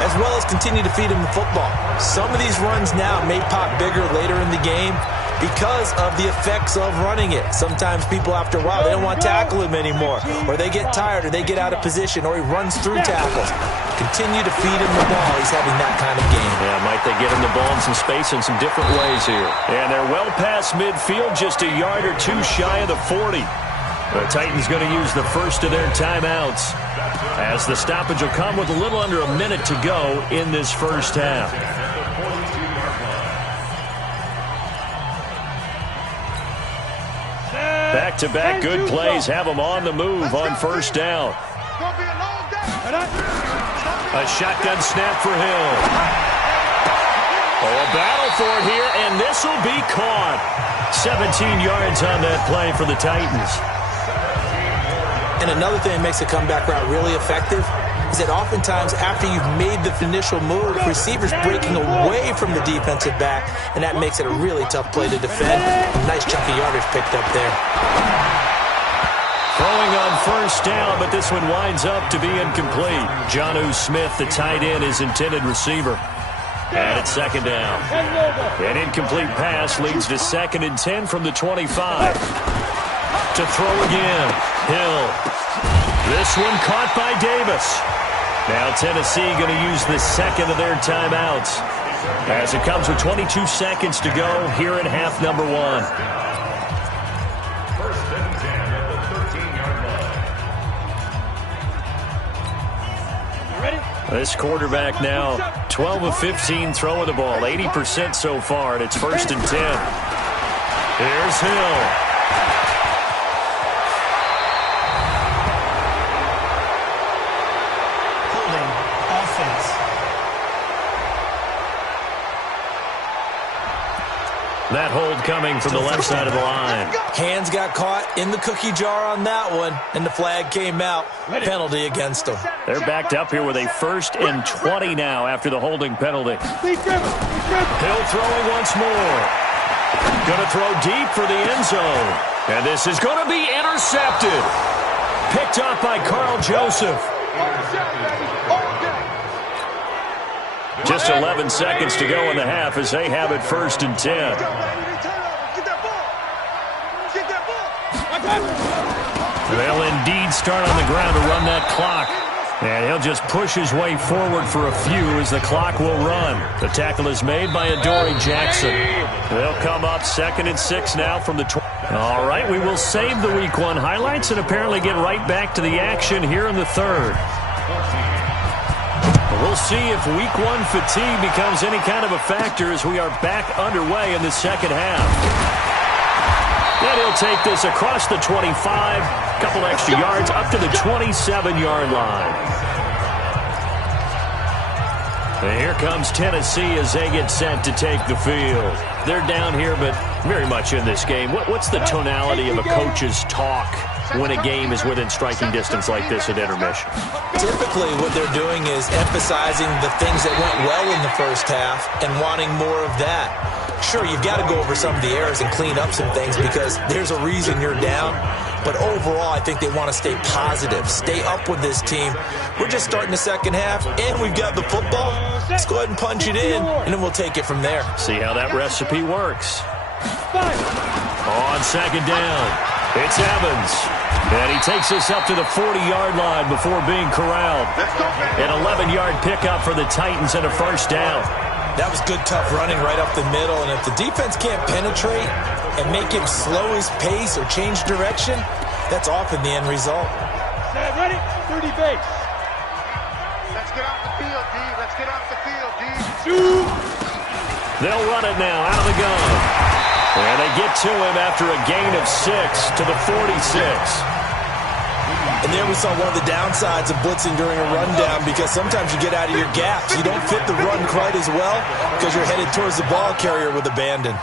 as well as continue to feed him the football. Some of these runs now may pop bigger later in the game because of the effects of running it. Sometimes people, after a while, they don't want to tackle him anymore, or they get tired, or they get out of position, or he runs through tackles. Continue to feed him the ball. He's having that kind of game. Yeah, might they get him the ball in some space in some different ways here. And they're well past midfield, just a yard or two shy of the 40. The Titans going to use the first of their timeouts, as the stoppage will come with a little under a minute to go in this first half. Back-to-back good plays have them on the move on first down. A shotgun snap for Hill. Oh, a battle for it here, and this will be caught. 17 yards on that play for the Titans. And another thing that makes a comeback route really effective is that oftentimes after you've made the initial move, receivers breaking away from the defensive back, and that makes it a really tough play to defend. A nice chunk of yardage picked up there. Throwing on first down, but this one winds up to be incomplete. Jonnu Smith, the tight end, is intended receiver. And it's second down. An incomplete pass leads to 2nd and 10 from the 25. To throw again. Hill. This one caught by Davis. Now Tennessee going to use the second of their timeouts, as it comes with 22 seconds to go here in half number 1. First and 10 at the 13-yard line. Ready? This quarterback now 12 of 15 throwing the ball, 80% so far, and it's 1st and 10. Here's Hill. That hold coming from the left side of the line. Hands got caught in the cookie jar on that one, and the flag came out. Penalty against them. They're backed up here with a 1st and 20 now after the holding penalty. Hill throwing once more. Going to throw deep for the end zone. And this is going to be intercepted. Picked up by Carl Joseph. Just 11 seconds to go in the half as they have it 1st and 10. They'll indeed start on the ground to run that clock. And he'll just push his way forward for a few as the clock will run. The tackle is made by Adoree Jackson. They'll come up 2nd and 6 now from the 20. All right, we will save the Week 1 highlights and apparently get right back to the action here in the 3rd. We'll see if Week 1 fatigue becomes any kind of a factor as we are back underway in the second half. And he'll take this across the 25, couple extra yards up to the 27-yard line. And here comes Tennessee as they get set to take the field. They're down here, but very much in this game. What's the tonality of a coach's talk when a game is within striking distance like this at intermission? Typically what they're doing is emphasizing the things that went well in the first half and wanting more of that. Sure, you've got to go over some of the errors and clean up some things because there's a reason you're down. But overall, I think they want to stay positive, stay up with this team. We're just starting the second half, and we've got the football. Let's go ahead and punch it in, and then we'll take it from there. See how that recipe works. On second down, it's Evans. And he takes us up to the 40-yard line before being corralled. An 11-yard pickup for the Titans and a 1st down. That was good, tough running right up the middle. And if the defense can't penetrate and make him slow his pace or change direction, that's often the end result. Ready? 30 base. Let's get off the field, D. Let's get off the field, D. Shoot. They'll run it now out of the gun. And they get to him after a gain of 6 to the 46. And there we saw one of the downsides of blitzing during a rundown, because sometimes you get out of your gaps. You don't fit the run quite as well because you're headed towards the ball carrier with abandon.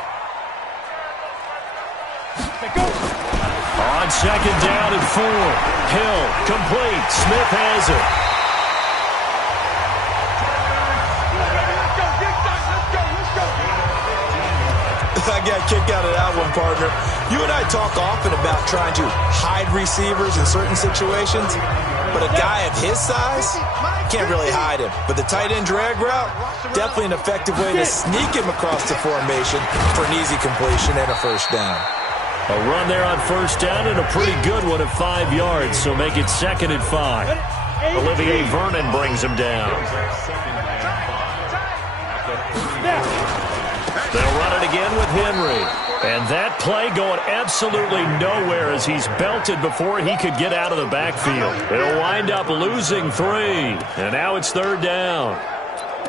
On second down and 4. Hill, complete. Smith has it. I got a kick out of that one, partner. You and I talk often about trying to hide receivers in certain situations, but a guy of his size can't really hide him. But the tight end drag route, definitely an effective way to sneak him across the formation for an easy completion and a first down. A run there on first down and a pretty good one at 5 yards, so make it 2nd and 5. Olivier Vernon brings him down. They'll run it again with Henry. And that play going absolutely nowhere as he's belted before he could get out of the backfield. It'll wind up losing 3. And now it's 3rd down.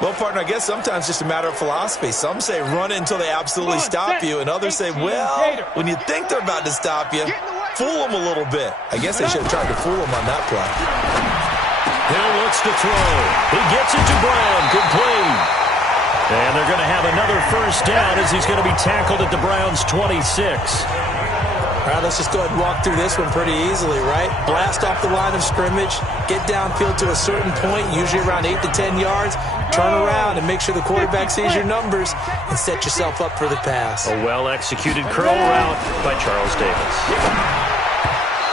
Well, partner, I guess sometimes it's just a matter of philosophy. Some say run it until they absolutely stop you, and others say, well, when you think they're about to stop you, fool them a little bit. I guess they should have tried to fool them on that play. Hill looks to throw. He gets it to Brown, complete. And they're going to have another first down as he's going to be tackled at the Browns' 26. All right, let's just go ahead and walk through this one pretty easily, right? Blast off the line of scrimmage, get downfield to a certain point, usually around 8 to 10 yards, turn around and make sure the quarterback sees your numbers and set yourself up for the pass. A well-executed curl route by Charles Davis.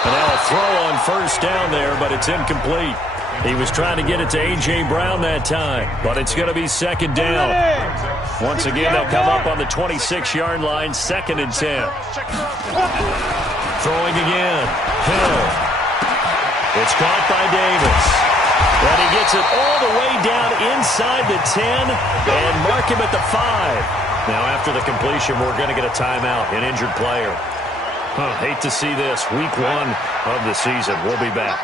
And now a throw on first down there, but it's incomplete. He was trying to get it to A.J. Brown that time, but it's going to be 2nd down. Once again, they'll come up on the 26-yard line, 2nd and 10. Throwing again. Hill. It's caught by Davis. And he gets it all the way down inside the 10 and mark him at the 5. Now, after the completion, we're going to get a timeout, an injured player. Hate to see this. Week 1 of the season. We'll be back.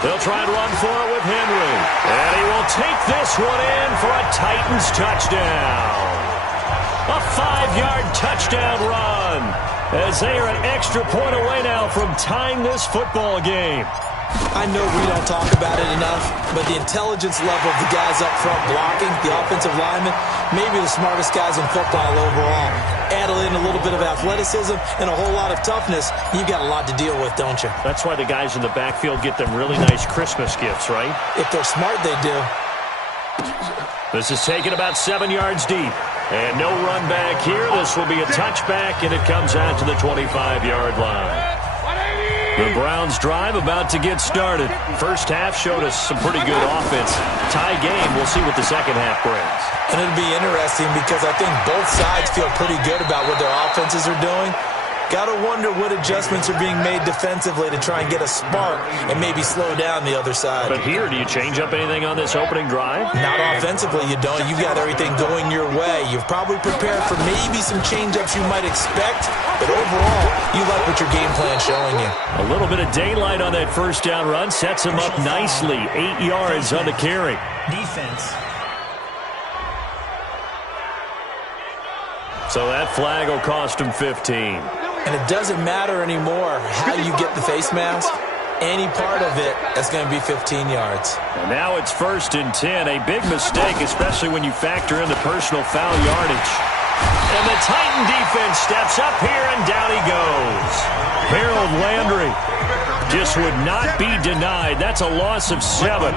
They'll try and run for it with Henry. And he will take this one in for a Titans touchdown. A 5-yard touchdown run as they are an extra point away now from tying this football game. I know we don't talk about it enough, but the intelligence level of the guys up front blocking, the offensive linemen, maybe the smartest guys in football overall. Add in a little bit of athleticism and a whole lot of toughness, you've got a lot to deal with, don't you? That's why the guys in the backfield get them really nice Christmas gifts, right? If they're smart, they do. This is taken about 7 yards deep. And no run back here. This will be a touchback, and it comes out to the 25-yard line. The Browns drive about to get started. First half showed us some pretty good offense. Tie game, we'll see what the second half brings. And it'll be interesting because I think both sides feel pretty good about what their offenses are doing. Got to wonder what adjustments are being made defensively to try and get a spark and maybe slow down the other side. But here, do you change up anything on this opening drive? Not offensively, you don't. You've got everything going your way. You've probably prepared for maybe some change-ups you might expect, but overall, you like what your game plan's showing you. A little bit of daylight on that first down run sets him up nicely. 8 yards on the carry. Defense. So that flag will cost him 15. And it doesn't matter anymore how you get the face mask. Any part of it, that's going to be 15 yards. And now it's 1st and 10. A big mistake, especially when you factor in the personal foul yardage. And the Titan defense steps up here, and down he goes. Harold Landry just would not be denied. That's a loss of 7.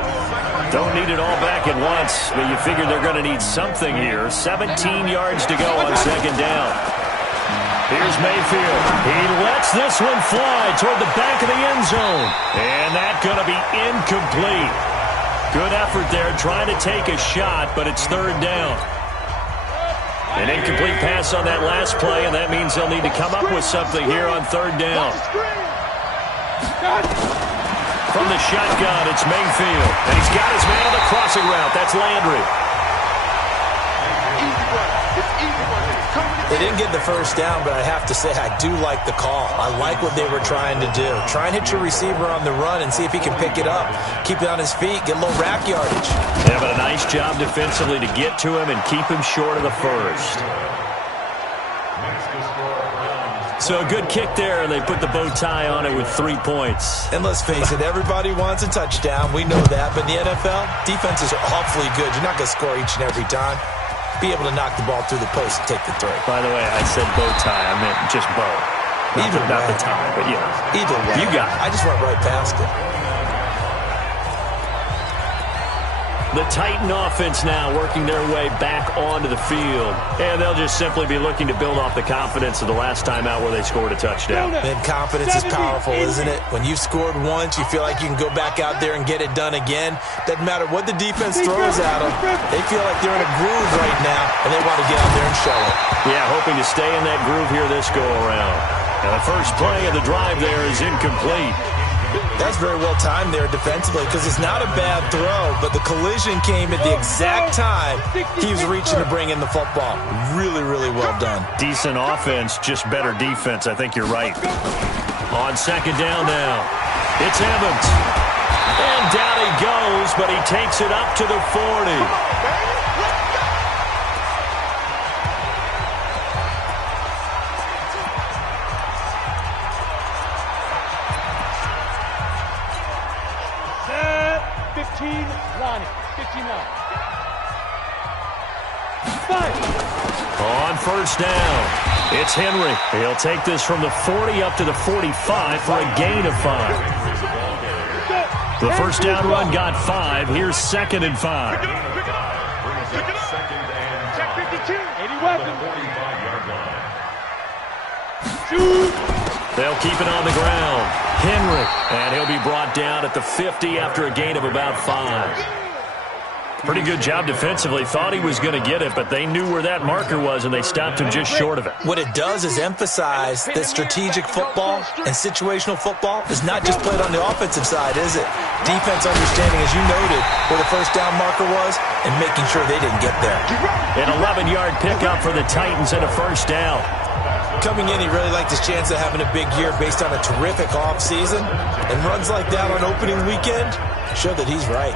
Don't need it all back at once, but you figure they're going to need something here. 17 yards to go on second down. Here's Mayfield. He lets this one fly toward the back of the end zone. And that's going to be incomplete. Good effort there trying to take a shot, but it's third down. An incomplete pass on that last play, and that means they'll need to come up with something here on third down. From the shotgun, it's Mayfield. And he's got his man on the crossing route. That's Landry. They didn't get the first down, but I have to say I do like the call. I like what they were trying to do. Try and hit your receiver on the run and see if he can pick it up. Keep it on his feet, get a little rack yardage. Yeah, but a nice job defensively to get to him and keep him short of the first. So a good kick there, and they put the bow tie on it with 3 points. And let's face it, everybody wants a touchdown. We know that. But in the NFL, defenses are awfully good. You're not going to score each and every time. Be able to knock the ball through the post and take the throw. By the way, I said bow tie. I meant just bow. Not the tie, but yeah. Either way. You got it. I just went right past it. The Titan offense now working their way back onto the field. And they'll just simply be looking to build off the confidence of the last time out where they scored a touchdown. And confidence is powerful, isn't it? When you've scored once, you feel like you can go back out there and get it done again. Doesn't matter what the defense throws at them. They feel like they're in a groove right now, and they want to get out there and show it. Yeah, hoping to stay in that groove here this go-around. And the first play of the drive there is incomplete. That's very well timed there defensively because it's not a bad throw, but the collision came at the exact time he was reaching to bring in the football. Really, really well done. Decent offense, just better defense. I think you're right. On second down now, it's Evans. And down he goes, but he takes it up to the 40. On first down, it's Henry. He'll take this from the 40 up to the 45 for a gain of 5. The first down run got 5. Here's 2nd and 5. They'll keep it on the ground. Henry, and he'll be brought down at the 50 after a gain of about 5. Pretty good job defensively. Thought he was going to get it, but they knew where that marker was, and they stopped him just short of it. What it does is emphasize that strategic football and situational football is not just played on the offensive side, is it? Defense understanding, as you noted, where the first down marker was and making sure they didn't get there. An 11-yard pickup for the Titans and a first down. Coming in, he really liked his chance of having a big year based on a terrific offseason. And runs like that on opening weekend show that he's right.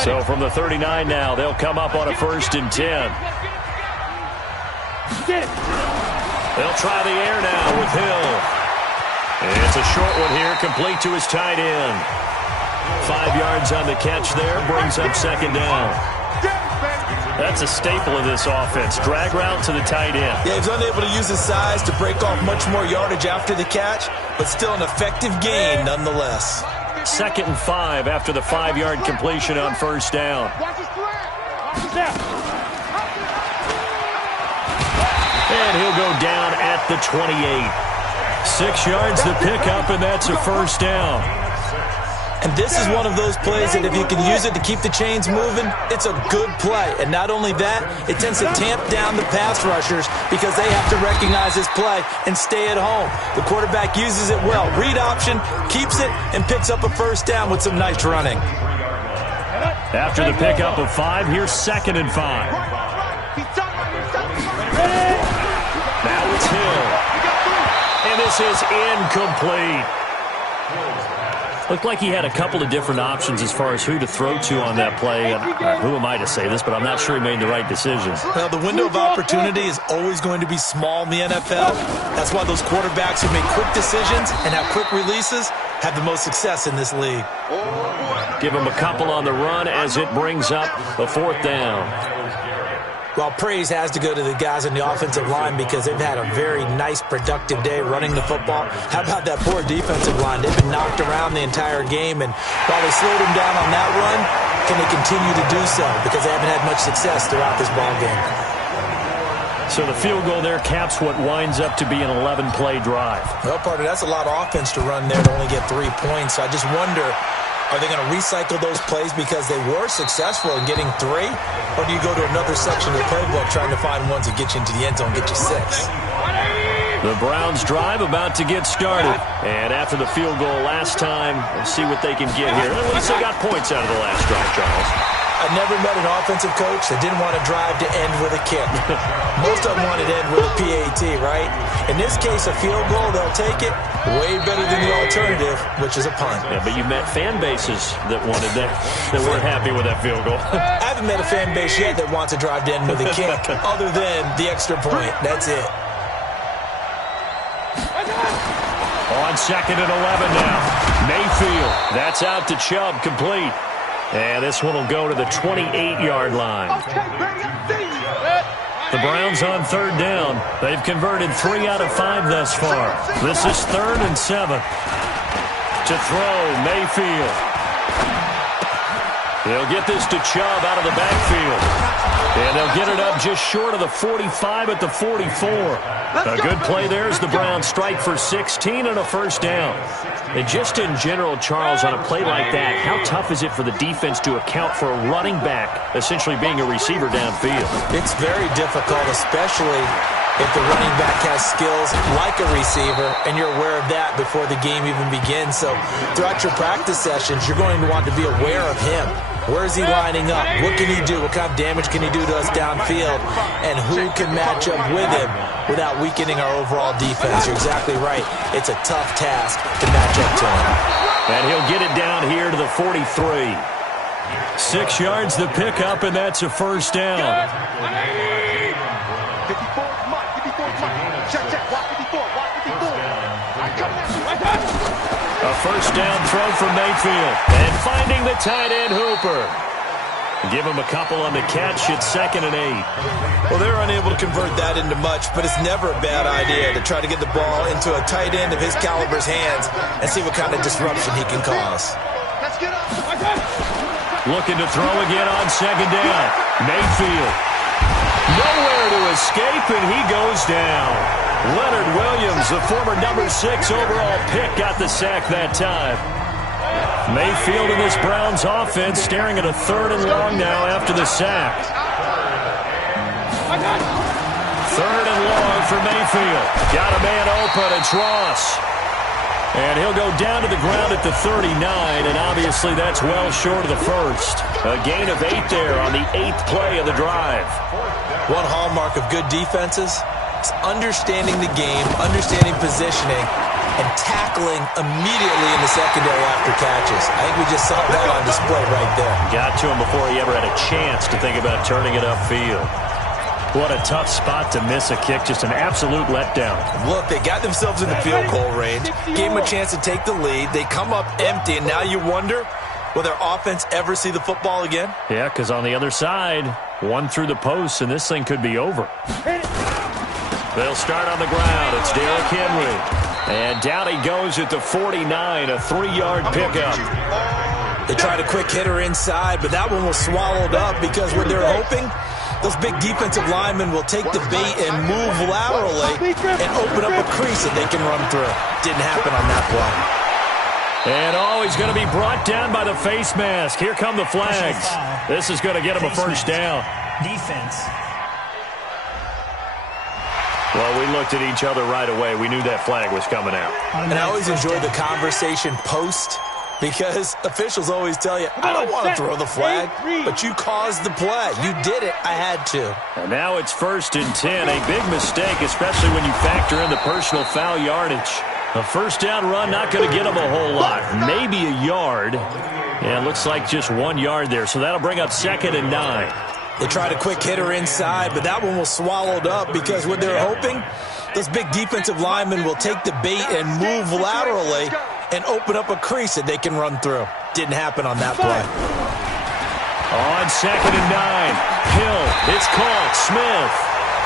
So from the 39 now, they'll come up on a 1st and 10. They'll try the air now with Hill. It's a short one here, complete to his tight end. 5 yards on the catch there, brings up 2nd down. That's a staple of this offense. Drag route to the tight end. Yeah, he's unable to use his size to break off much more yardage after the catch, but still an effective gain nonetheless. 2nd and 5 after the 5-yard completion on first down. And he'll go down at the 28. 6 yards to pick up, and that's a first down. And this is one of those plays that if you can use it to keep the chains moving, it's a good play. And not only that, it tends to tamp down the pass rushers because they have to recognize this play and stay at home. The quarterback uses it well. Read option, keeps it, and picks up a first down with some nice running. After the pickup of 5, here's 2nd and 5. Now it's Hill. And this is incomplete. Looked like he had a couple of different options as far as who to throw to on that play. And who am I to say this, but I'm not sure he made the right decision. Well, the window of opportunity is always going to be small in the NFL. That's why those quarterbacks who make quick decisions and have quick releases have the most success in this league. Give him a couple on the run as it brings up a 4th down. Well, praise has to go to the guys on the offensive line because they've had a very nice, productive day running the football. How about that poor defensive line? They've been knocked around the entire game, and while they slowed them down on that run, can they continue to do so? Because they haven't had much success throughout this ball game. So the field goal there caps what winds up to be an 11-play drive. Well, partner, that's a lot of offense to run there to only get 3 points. I just wonder, are they going to recycle those plays because they were successful in getting 3? Or do you go to another section of the playbook trying to find ones that get you into the end zone and get you 6? The Browns drive about to get started. And after the field goal last time, we'll see what they can get here. At least they got points out of the last drive, Charles. I never met an offensive coach that didn't want to drive to end with a kick. Most of them wanted to end with a PAT, right? In this case, a field goal, they'll take it. Way better than the alternative, which is a punt. Yeah, but you met fan bases that wanted that weren't happy with that field goal. I haven't met a fan base yet that wants to drive to end with a kick, other than the extra point. That's it. On 2nd and 11 now. Mayfield, that's out to Chubb, complete. And this one will go to the 28-yard line. The Browns on 3rd down. They've converted 3 out of 5 thus far. This is 3rd and 7. To throw, Mayfield. They'll get this to Chubb out of the backfield. And they'll get it up just short of the 45 at the 44. A good play there as the Browns strike for 16 and a first down. And just in general, Charles, on a play like that, how tough is it for the defense to account for a running back essentially being a receiver downfield? It's very difficult, especially if the running back has skills like a receiver, and you're aware of that before the game even begins. So throughout your practice sessions, you're going to want to be aware of him. Where is he lining up? What can he do? What kind of damage can he do to us downfield? And who can match up with him without weakening our overall defense? You're exactly right. It's a tough task to match up to him. And he'll get it down here to the 43. 6 yards the pickup, and that's a first down. 54, Mike. Check. Watch 54. I'm coming at you. A first down throw from Mayfield. And finding the tight end, Hooper. Give him a couple on the catch at 2nd and 8. Well, they're unable to convert that into much, but it's never a bad idea to try to get the ball into a tight end of his caliber's hands and see what kind of disruption he can cause. Let's get up. Looking to throw again on 2nd down. Mayfield. Nowhere to escape, and he goes down. Leonard Williams, the former number 6 overall pick, got the sack that time. Mayfield and this Browns offense staring at a 3rd and long now after the sack. 3rd and long for Mayfield. Got a man open. It's Ross. And he'll go down to the ground at the 39, and obviously that's well short of the first. A gain of 8 there on the 8th play of the drive. One hallmark of good defenses is understanding the game, understanding positioning, and tackling immediately in the secondary after catches. I think we just saw that on display right there. Got to him before he ever had a chance to think about turning it upfield. What a tough spot to miss a kick. Just an absolute letdown. Look, they got themselves in the field goal range, gave them a chance to take the lead. They come up empty, and now you wonder, will their offense ever see the football again? Yeah, because on the other side, one through the post, and this thing could be over. They'll start on the ground. It's Derrick Henry. And down he goes at the 49, a 3-yard pickup. They tried a quick hitter inside, but that one was swallowed up because what they're hoping, those big defensive linemen will take the bait and move laterally and open up a crease that they can run through. Didn't happen on that play. And he's going to be brought down by the face mask. Here come the flags. This is going to get him a first down. Defense. Well, we looked at each other right away. We knew that flag was coming out. And I always enjoy the conversation post, because officials always tell you, I don't want to throw the flag, but you caused the play. You did it. I had to. And now it's 1st and 10. A big mistake, especially when you factor in the personal foul yardage. A first down run, not going to get them a whole lot. Maybe a yard. Yeah, it looks like just 1 yard there. So that'll bring up 2nd and 9. They tried a quick hitter inside, but that one was swallowed up because what they're hoping, those big defensive linemen will take the bait and move laterally and open up a crease that they can run through. Didn't happen on that play. On 2nd and 9, Hill, it's caught, Smith.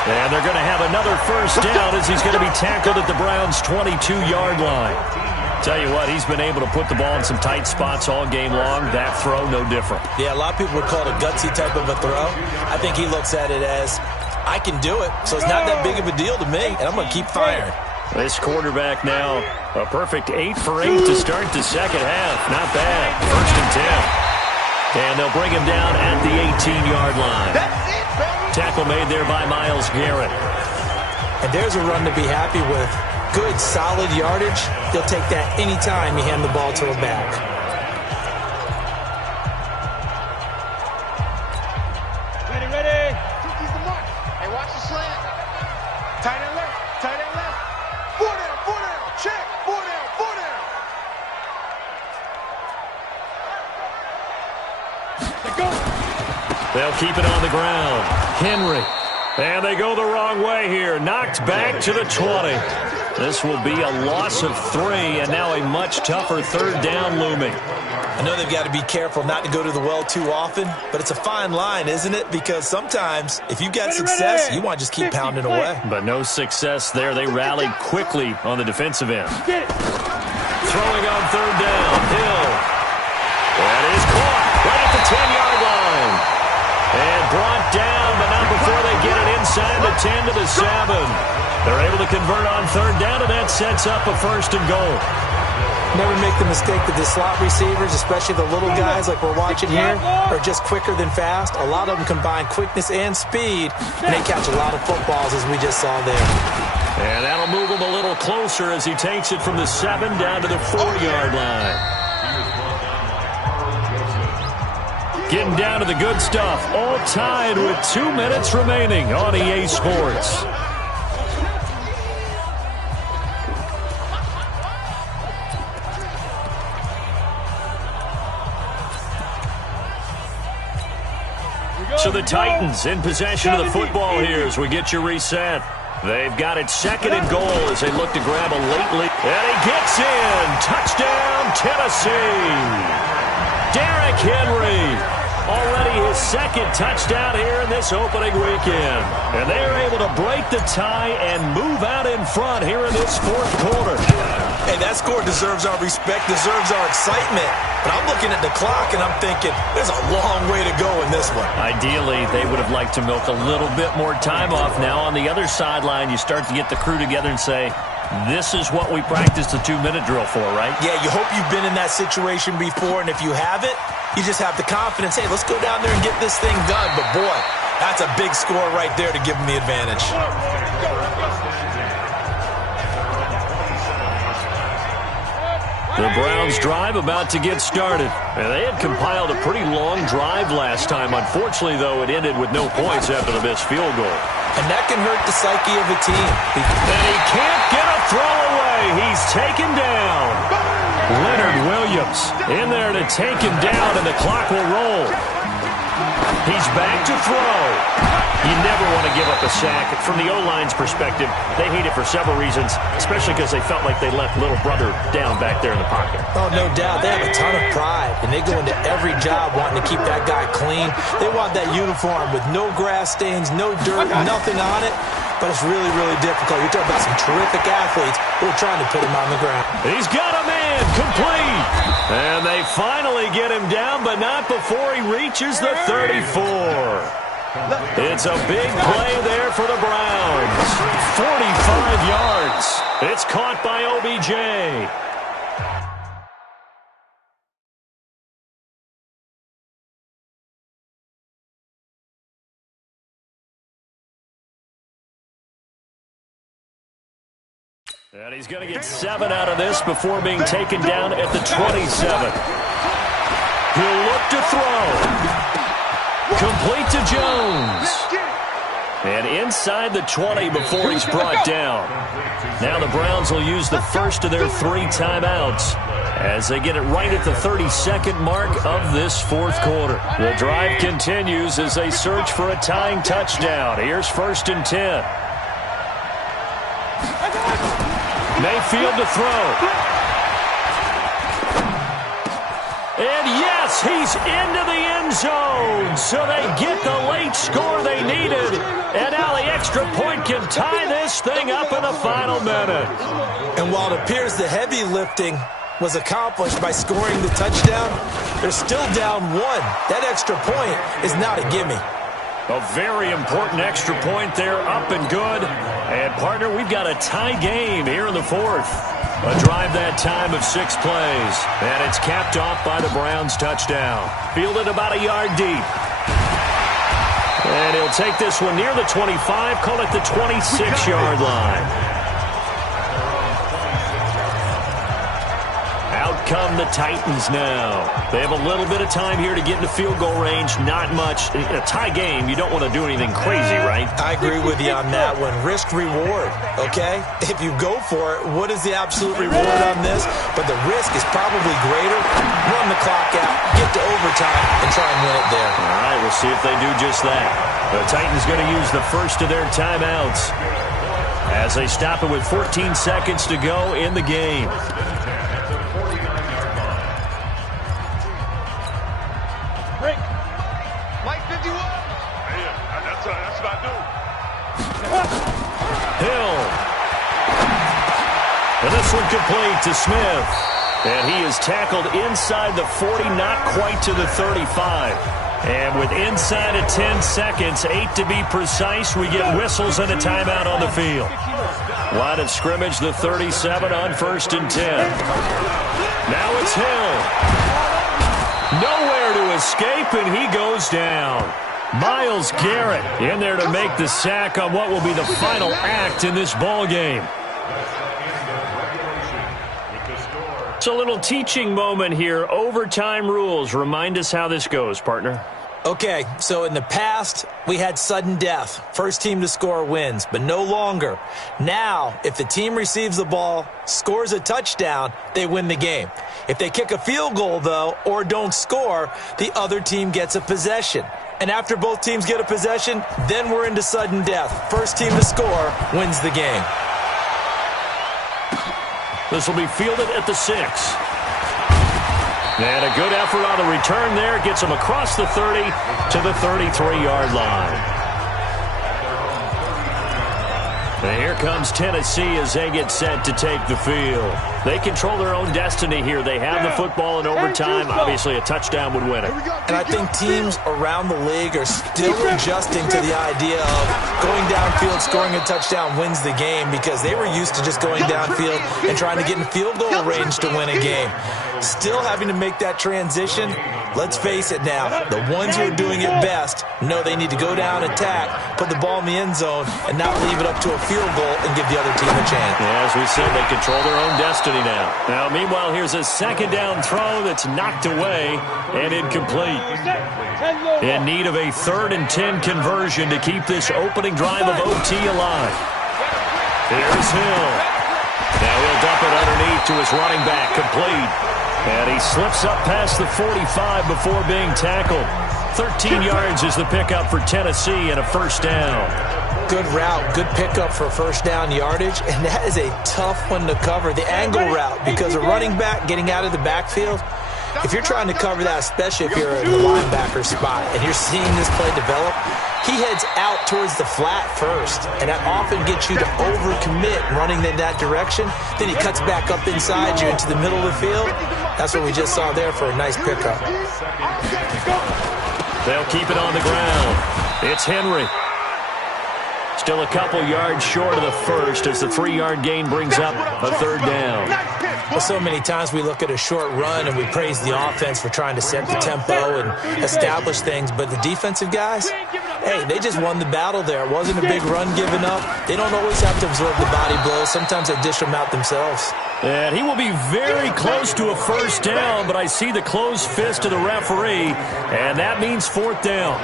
And they're going to have another first down as he's going to be tackled at the Browns' 22-yard line. Tell you what, he's been able to put the ball in some tight spots all game long. That throw, no different. Yeah, a lot of people would call it a gutsy type of a throw. I think he looks at it as, I can do it, so it's not that big of a deal to me, and I'm going to keep firing. This quarterback now, a perfect 8 for 8 to start the second half. Not bad. 1st and 10. And they'll bring him down at the 18-yard line. Tackle made there by Myles Garrett. And there's a run to be happy with. Good, solid yardage. They'll take that anytime you hand the ball to a back. keep it on the ground. Henry. And they go the wrong way here. Knocked back to the 20. This will be a loss of 3, and now a much tougher third down looming. I know they've got to be careful not to go to the well too often, but it's a fine line, isn't it? Because sometimes if you get success, you want to just keep pounding away. But no success there. They rallied quickly on the defensive end. Throwing on third down. Hill. That is caught right at the 10-yard line. And brought down, but not before they get it inside the 10 to the 7. They're able to convert on third down, and that sets up a 1st and goal. Never make the mistake that the slot receivers, especially the little guys like we're watching here, are just quicker than fast. A lot of them combine quickness and speed, and they catch a lot of footballs, as we just saw there. And that'll move him a little closer as he takes it from the 7 down to the 4-yard line. Getting down to the good stuff, all tied with 2 minutes remaining on EA Sports. So the Titans in possession of the football here as we get you reset. They've got it 2nd and goal as they look to grab a late lead. And he gets in. Touchdown, Tennessee. Derrick Henry. Already his 2nd touchdown here in this opening weekend. And they're able to break the tie and move out in front here in this 4th quarter. Hey, that score deserves our respect, deserves our excitement. But I'm looking at the clock and I'm thinking there's a long way to go in this one. Ideally, they would have liked to milk a little bit more time off. Now on the other sideline, you start to get the crew together and say, this is what we practiced the 2-minute drill for, right? Yeah, you hope you've been in that situation before, and if you haven't, you just have the confidence, hey, let's go down there and get this thing done. But, boy, that's a big score right there to give them the advantage. The Browns drive about to get started. And they had compiled a pretty long drive last time. Unfortunately, though, it ended with no points after the missed field goal. And that can hurt the psyche of a team. And he can't get a throw away. He's taken down. Leonard Williams in there to take him down, and the clock will roll. He's back to throw. You never want to give up a sack. From the O-line's perspective, they hate it for several reasons, especially because they felt like they left little brother down back there in the pocket. Oh, no doubt. They have a ton of pride, and they go into every job wanting to keep that guy clean. They want that uniform with no grass stains, no dirt, nothing on it. But it's really, really difficult. You're talking about some terrific athletes who are trying to put him on the ground. He's got a man complete. And they finally get him down, but not before he reaches the 34. It's a big play there for the Browns. 45 yards. It's caught by OBJ. And he's going to get 7 out of this before being taken down at the 27. He'll look to throw. Complete to Jones. And inside the 20 before he's brought down. Now the Browns will use the first of their 3 timeouts as they get it right at the 32nd mark of this 4th quarter. The drive continues as they search for a tying touchdown. Here's 1st and 10. Mayfield to throw. And yes, he's into the end zone. So they get the late score they needed. And now the extra point can tie this thing up in the final minute. And while it appears the heavy lifting was accomplished by scoring the touchdown, they're still down 1. That extra point is not a gimme. A very important extra point there, up and good. And, partner, we've got a tie game here in the 4th. A drive that time of 6 plays. And it's capped off by the Browns' touchdown. Fielded about a yard deep. And he'll take this one near the 25, call it the 26-yard line. Out come the Titans now. They have a little bit of time here to get into field goal range. Not much. In a tie game, you don't want to do anything crazy, right? I agree with you on that one. Risk reward, okay? If you go for it, what is the absolute reward on this? But the risk is probably greater. Run the clock out, get to overtime, and try and win it there. All right, we'll see if they do just that. The Titans going to use the first of their timeouts as they stop it with 14 seconds to go in the game. Break. Mike 51. Yeah, that's what I do. Hill. And this one complete to Smith. And he is tackled inside the 40, not quite to the 35. And with inside of 10 seconds, 8 to be precise, we get whistles and a timeout on the field. Line of scrimmage, the 37 on 1st and 10. Now it's Hill. Nowhere to escape, and he goes down. Myles Garrett in there to make the sack on what will be the final act in this ball game. It's a little teaching moment here. Overtime rules. Remind us how this goes, partner. Okay, so in the past, we had sudden death. First team to score wins, but no longer. Now, if the team receives the ball, scores a touchdown, they win the game. If they kick a field goal, though, or don't score, the other team gets a possession. And after both teams get a possession, then we're into sudden death. First team to score wins the game. This will be fielded at the 6. And a good effort on the return there. Gets him across the 30 to the 33-yard line. And here comes Tennessee as they get set to take the field. They control their own destiny here. They have the football in overtime. Obviously, a touchdown would win it. And I think teams around the league are still adjusting to the idea of going downfield, scoring a touchdown wins the game, because they were used to just going downfield and trying to get in field goal range to win a game. Still having to make that transition. Let's face it now, the ones who are doing it best know they need to go down, attack, put the ball in the end zone, and not leave it up to a field goal and give the other team a chance. Yeah, as we said, they control their own destiny now. Now, meanwhile, here's a second down throw that's knocked away and incomplete. In need of a 3rd and 10 conversion to keep this opening drive of OT alive. Here's Hill. Now he'll dump it underneath to his running back, complete. And he slips up past the 45 before being tackled. 13 yards is the pickup for Tennessee and a first down. Good route, good pickup for first down yardage, and that is a tough one to cover, the angle route, because a running back getting out of the backfield, if you're trying to cover that, especially if you're in the linebacker spot and you're seeing this play develop, he heads out towards the flat first, and that often gets you to overcommit running in that direction. Then he cuts back up inside you into the middle of the field. That's what we just saw there for a nice pickup. They'll keep it on the ground. It's Henry. Still a couple yards short of the first as the 3-yard gain brings up a 3rd down. Well, so many times we look at a short run and we praise the offense for trying to set the tempo and establish things, but the defensive guys, hey, they just won the battle there. It wasn't a big run given up. They don't always have to absorb the body blows. Sometimes they dish them out themselves. And he will be very close to a first down, but I see the closed fist of the referee, and that means 4th down.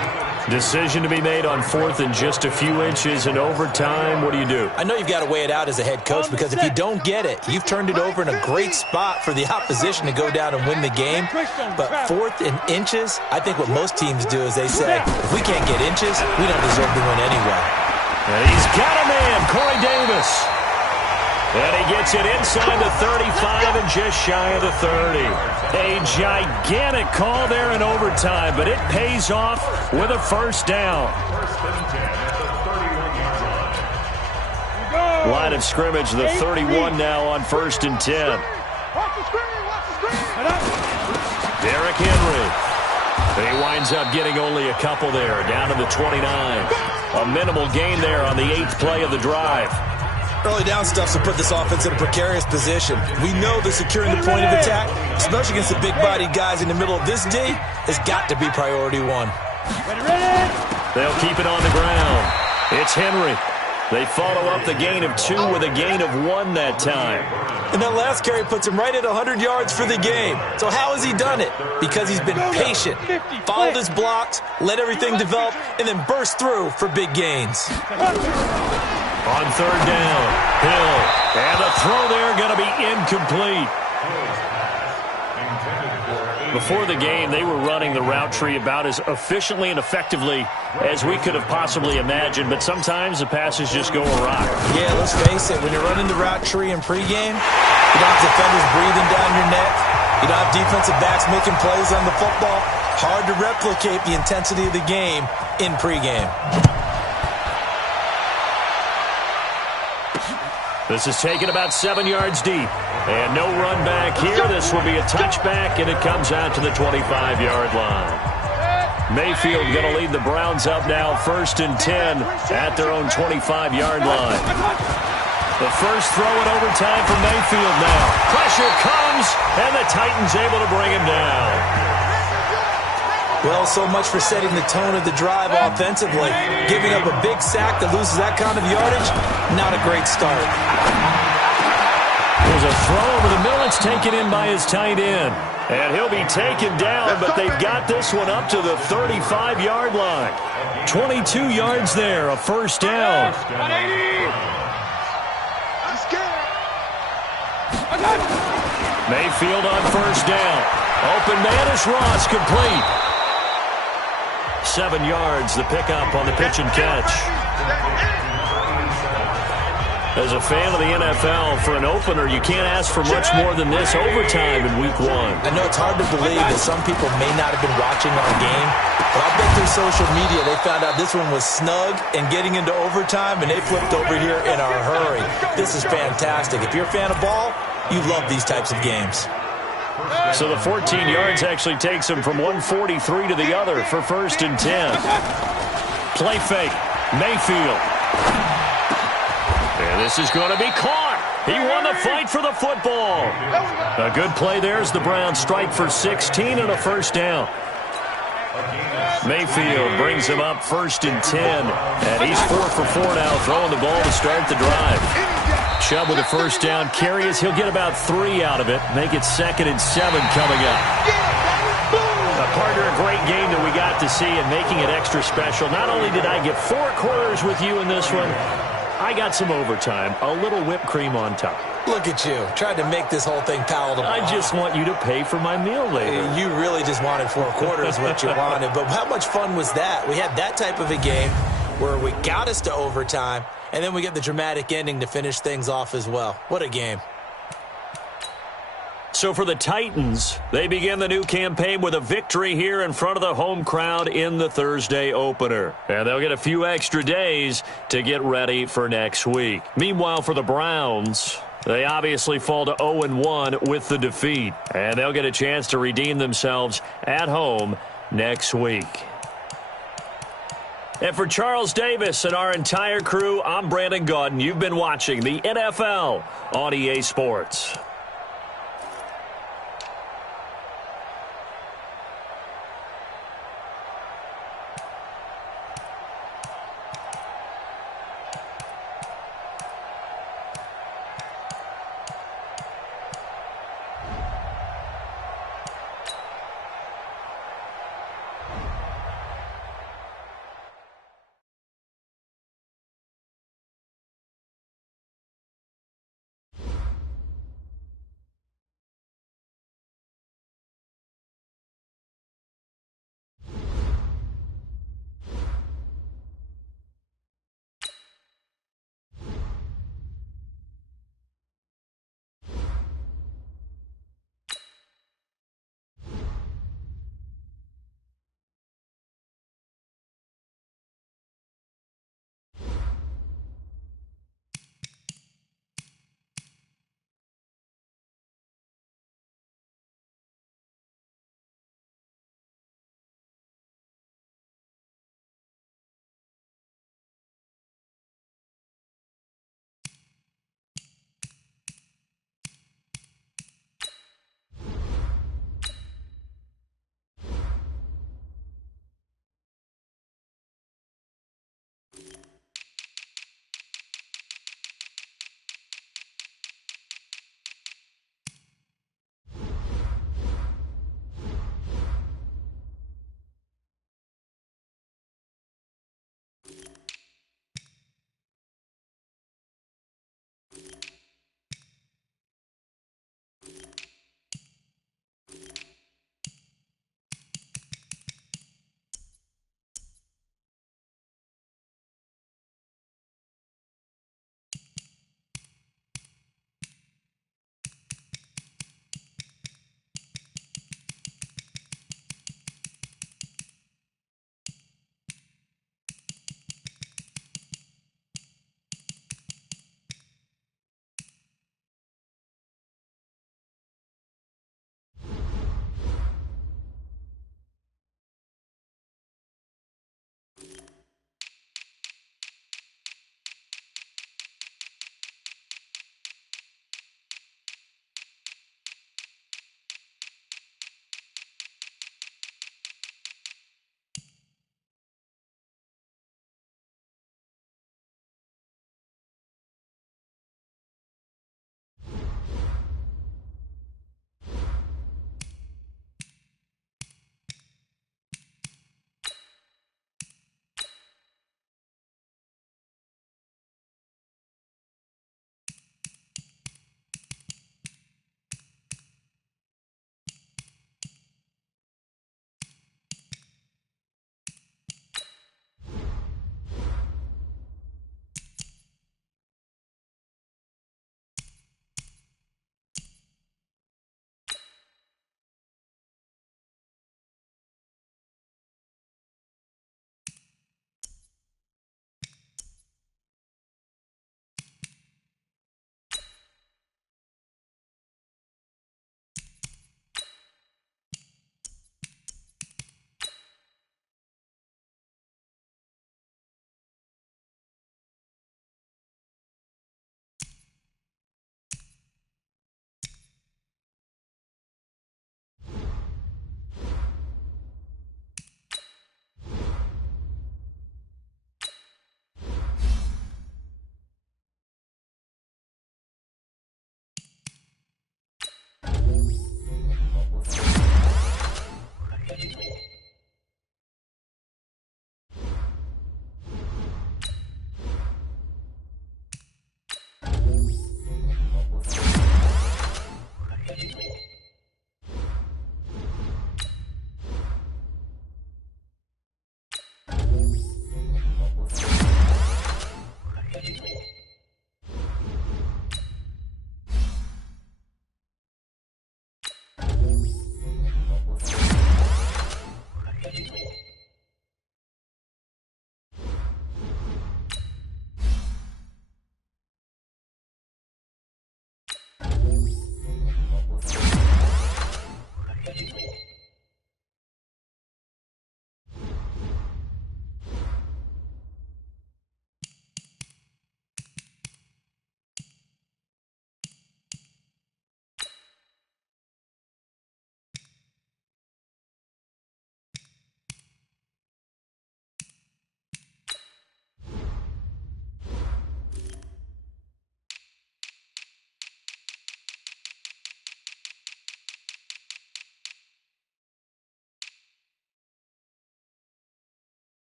Decision to be made on 4th and just a few inches in overtime. What do you do? I know you've got to weigh it out as a head coach, because if you don't get it, you've turned it over in a great spot for the opposition to go down and win the game. But 4th and inches, I think what most teams do is they say, if we can't get inches, we don't deserve to win anyway. And he's got a man, Corey Davis. And he gets it inside the 35 and just shy of the 30. A gigantic call there in overtime, but it pays off with a first down. Line of scrimmage, the 31 now on 1st and 10. Derrick Henry. He winds up getting only a couple there, down to the 29. A minimal gain there on the 8th play of the drive. Early down stuff to put this offense in a precarious position. We know that securing the point of attack, especially against the big-bodied guys in the middle of this D, has got to be priority 1. They'll keep it on the ground. It's Henry. They follow up the gain of 2 with a gain of 1 that time. And that last carry puts him right at 100 yards for the game. So how has he done it? Because he's been patient, followed his blocks, let everything develop, and then burst through for big gains. On third down, Hill. And the throw there going to be incomplete. Before the game, they were running the route tree about as efficiently and effectively as we could have possibly imagined, but sometimes the passes just go awry. Yeah, let's face it, when you're running the route tree in pregame, you don't have defenders breathing down your neck. You don't have defensive backs making plays on the football. Hard to replicate the intensity of the game in pregame. This is taken about 7 yards deep. And no run back here. This will be a touchback, and it comes out to the 25-yard line. Mayfield going to lead the Browns up now, 1st and 10 at their own 25-yard line. The first throw in overtime for Mayfield now. Pressure comes, and the Titans able to bring him down. Well, so much for setting the tone of the drive offensively. Giving up a big sack that loses that kind of yardage, not a great start. There's a throw over the middle. It's taken in by his tight end. And he'll be taken down, but they've got this one up to the 35-yard line. 22 yards there, a first down. Mayfield on first down. Open man is Ross, complete. 7 yards, the pickup on the pitch and catch. As a fan of the NFL, for an opener, you can't ask for much more than this overtime in Week 1. I know it's hard to believe that some people may not have been watching our game, but I bet through social media they found out this one was snug and getting into overtime, and they flipped over here in a hurry. This is fantastic. If you're a fan of ball, you love these types of games. So the 14 yards actually takes him from 143 to the other for 1st and 10. Play fake. Mayfield. And this is going to be caught. He won the fight for the football. A good play there as the Browns strike for 16 and a first down. Mayfield brings him up 1st and 10. And he's 4 for 4 now, throwing the ball to start the drive. Chubb with a first down carry as he'll get about 3 out of it. Make it 2nd and 7 coming up. Partner, a great game that we got to see and making it extra special. Not only did I get 4 quarters with you in this one, I got some overtime, a little whipped cream on top. Look at you, tried to make this whole thing palatable. I just want you to pay for my meal later. You really just wanted 4 quarters what you wanted, but how much fun was that? We had that type of a game where we got us to overtime, and then we get the dramatic ending to finish things off as well. What a game. So for the Titans, they begin the new campaign with a victory here in front of the home crowd in the Thursday opener. And they'll get a few extra days to get ready for next week. Meanwhile, for the Browns, they obviously fall to 0-1 with the defeat. And they'll get a chance to redeem themselves at home next week. And for Charles Davis and our entire crew, I'm Brandon Gaudin. You've been watching the NFL on EA Sports.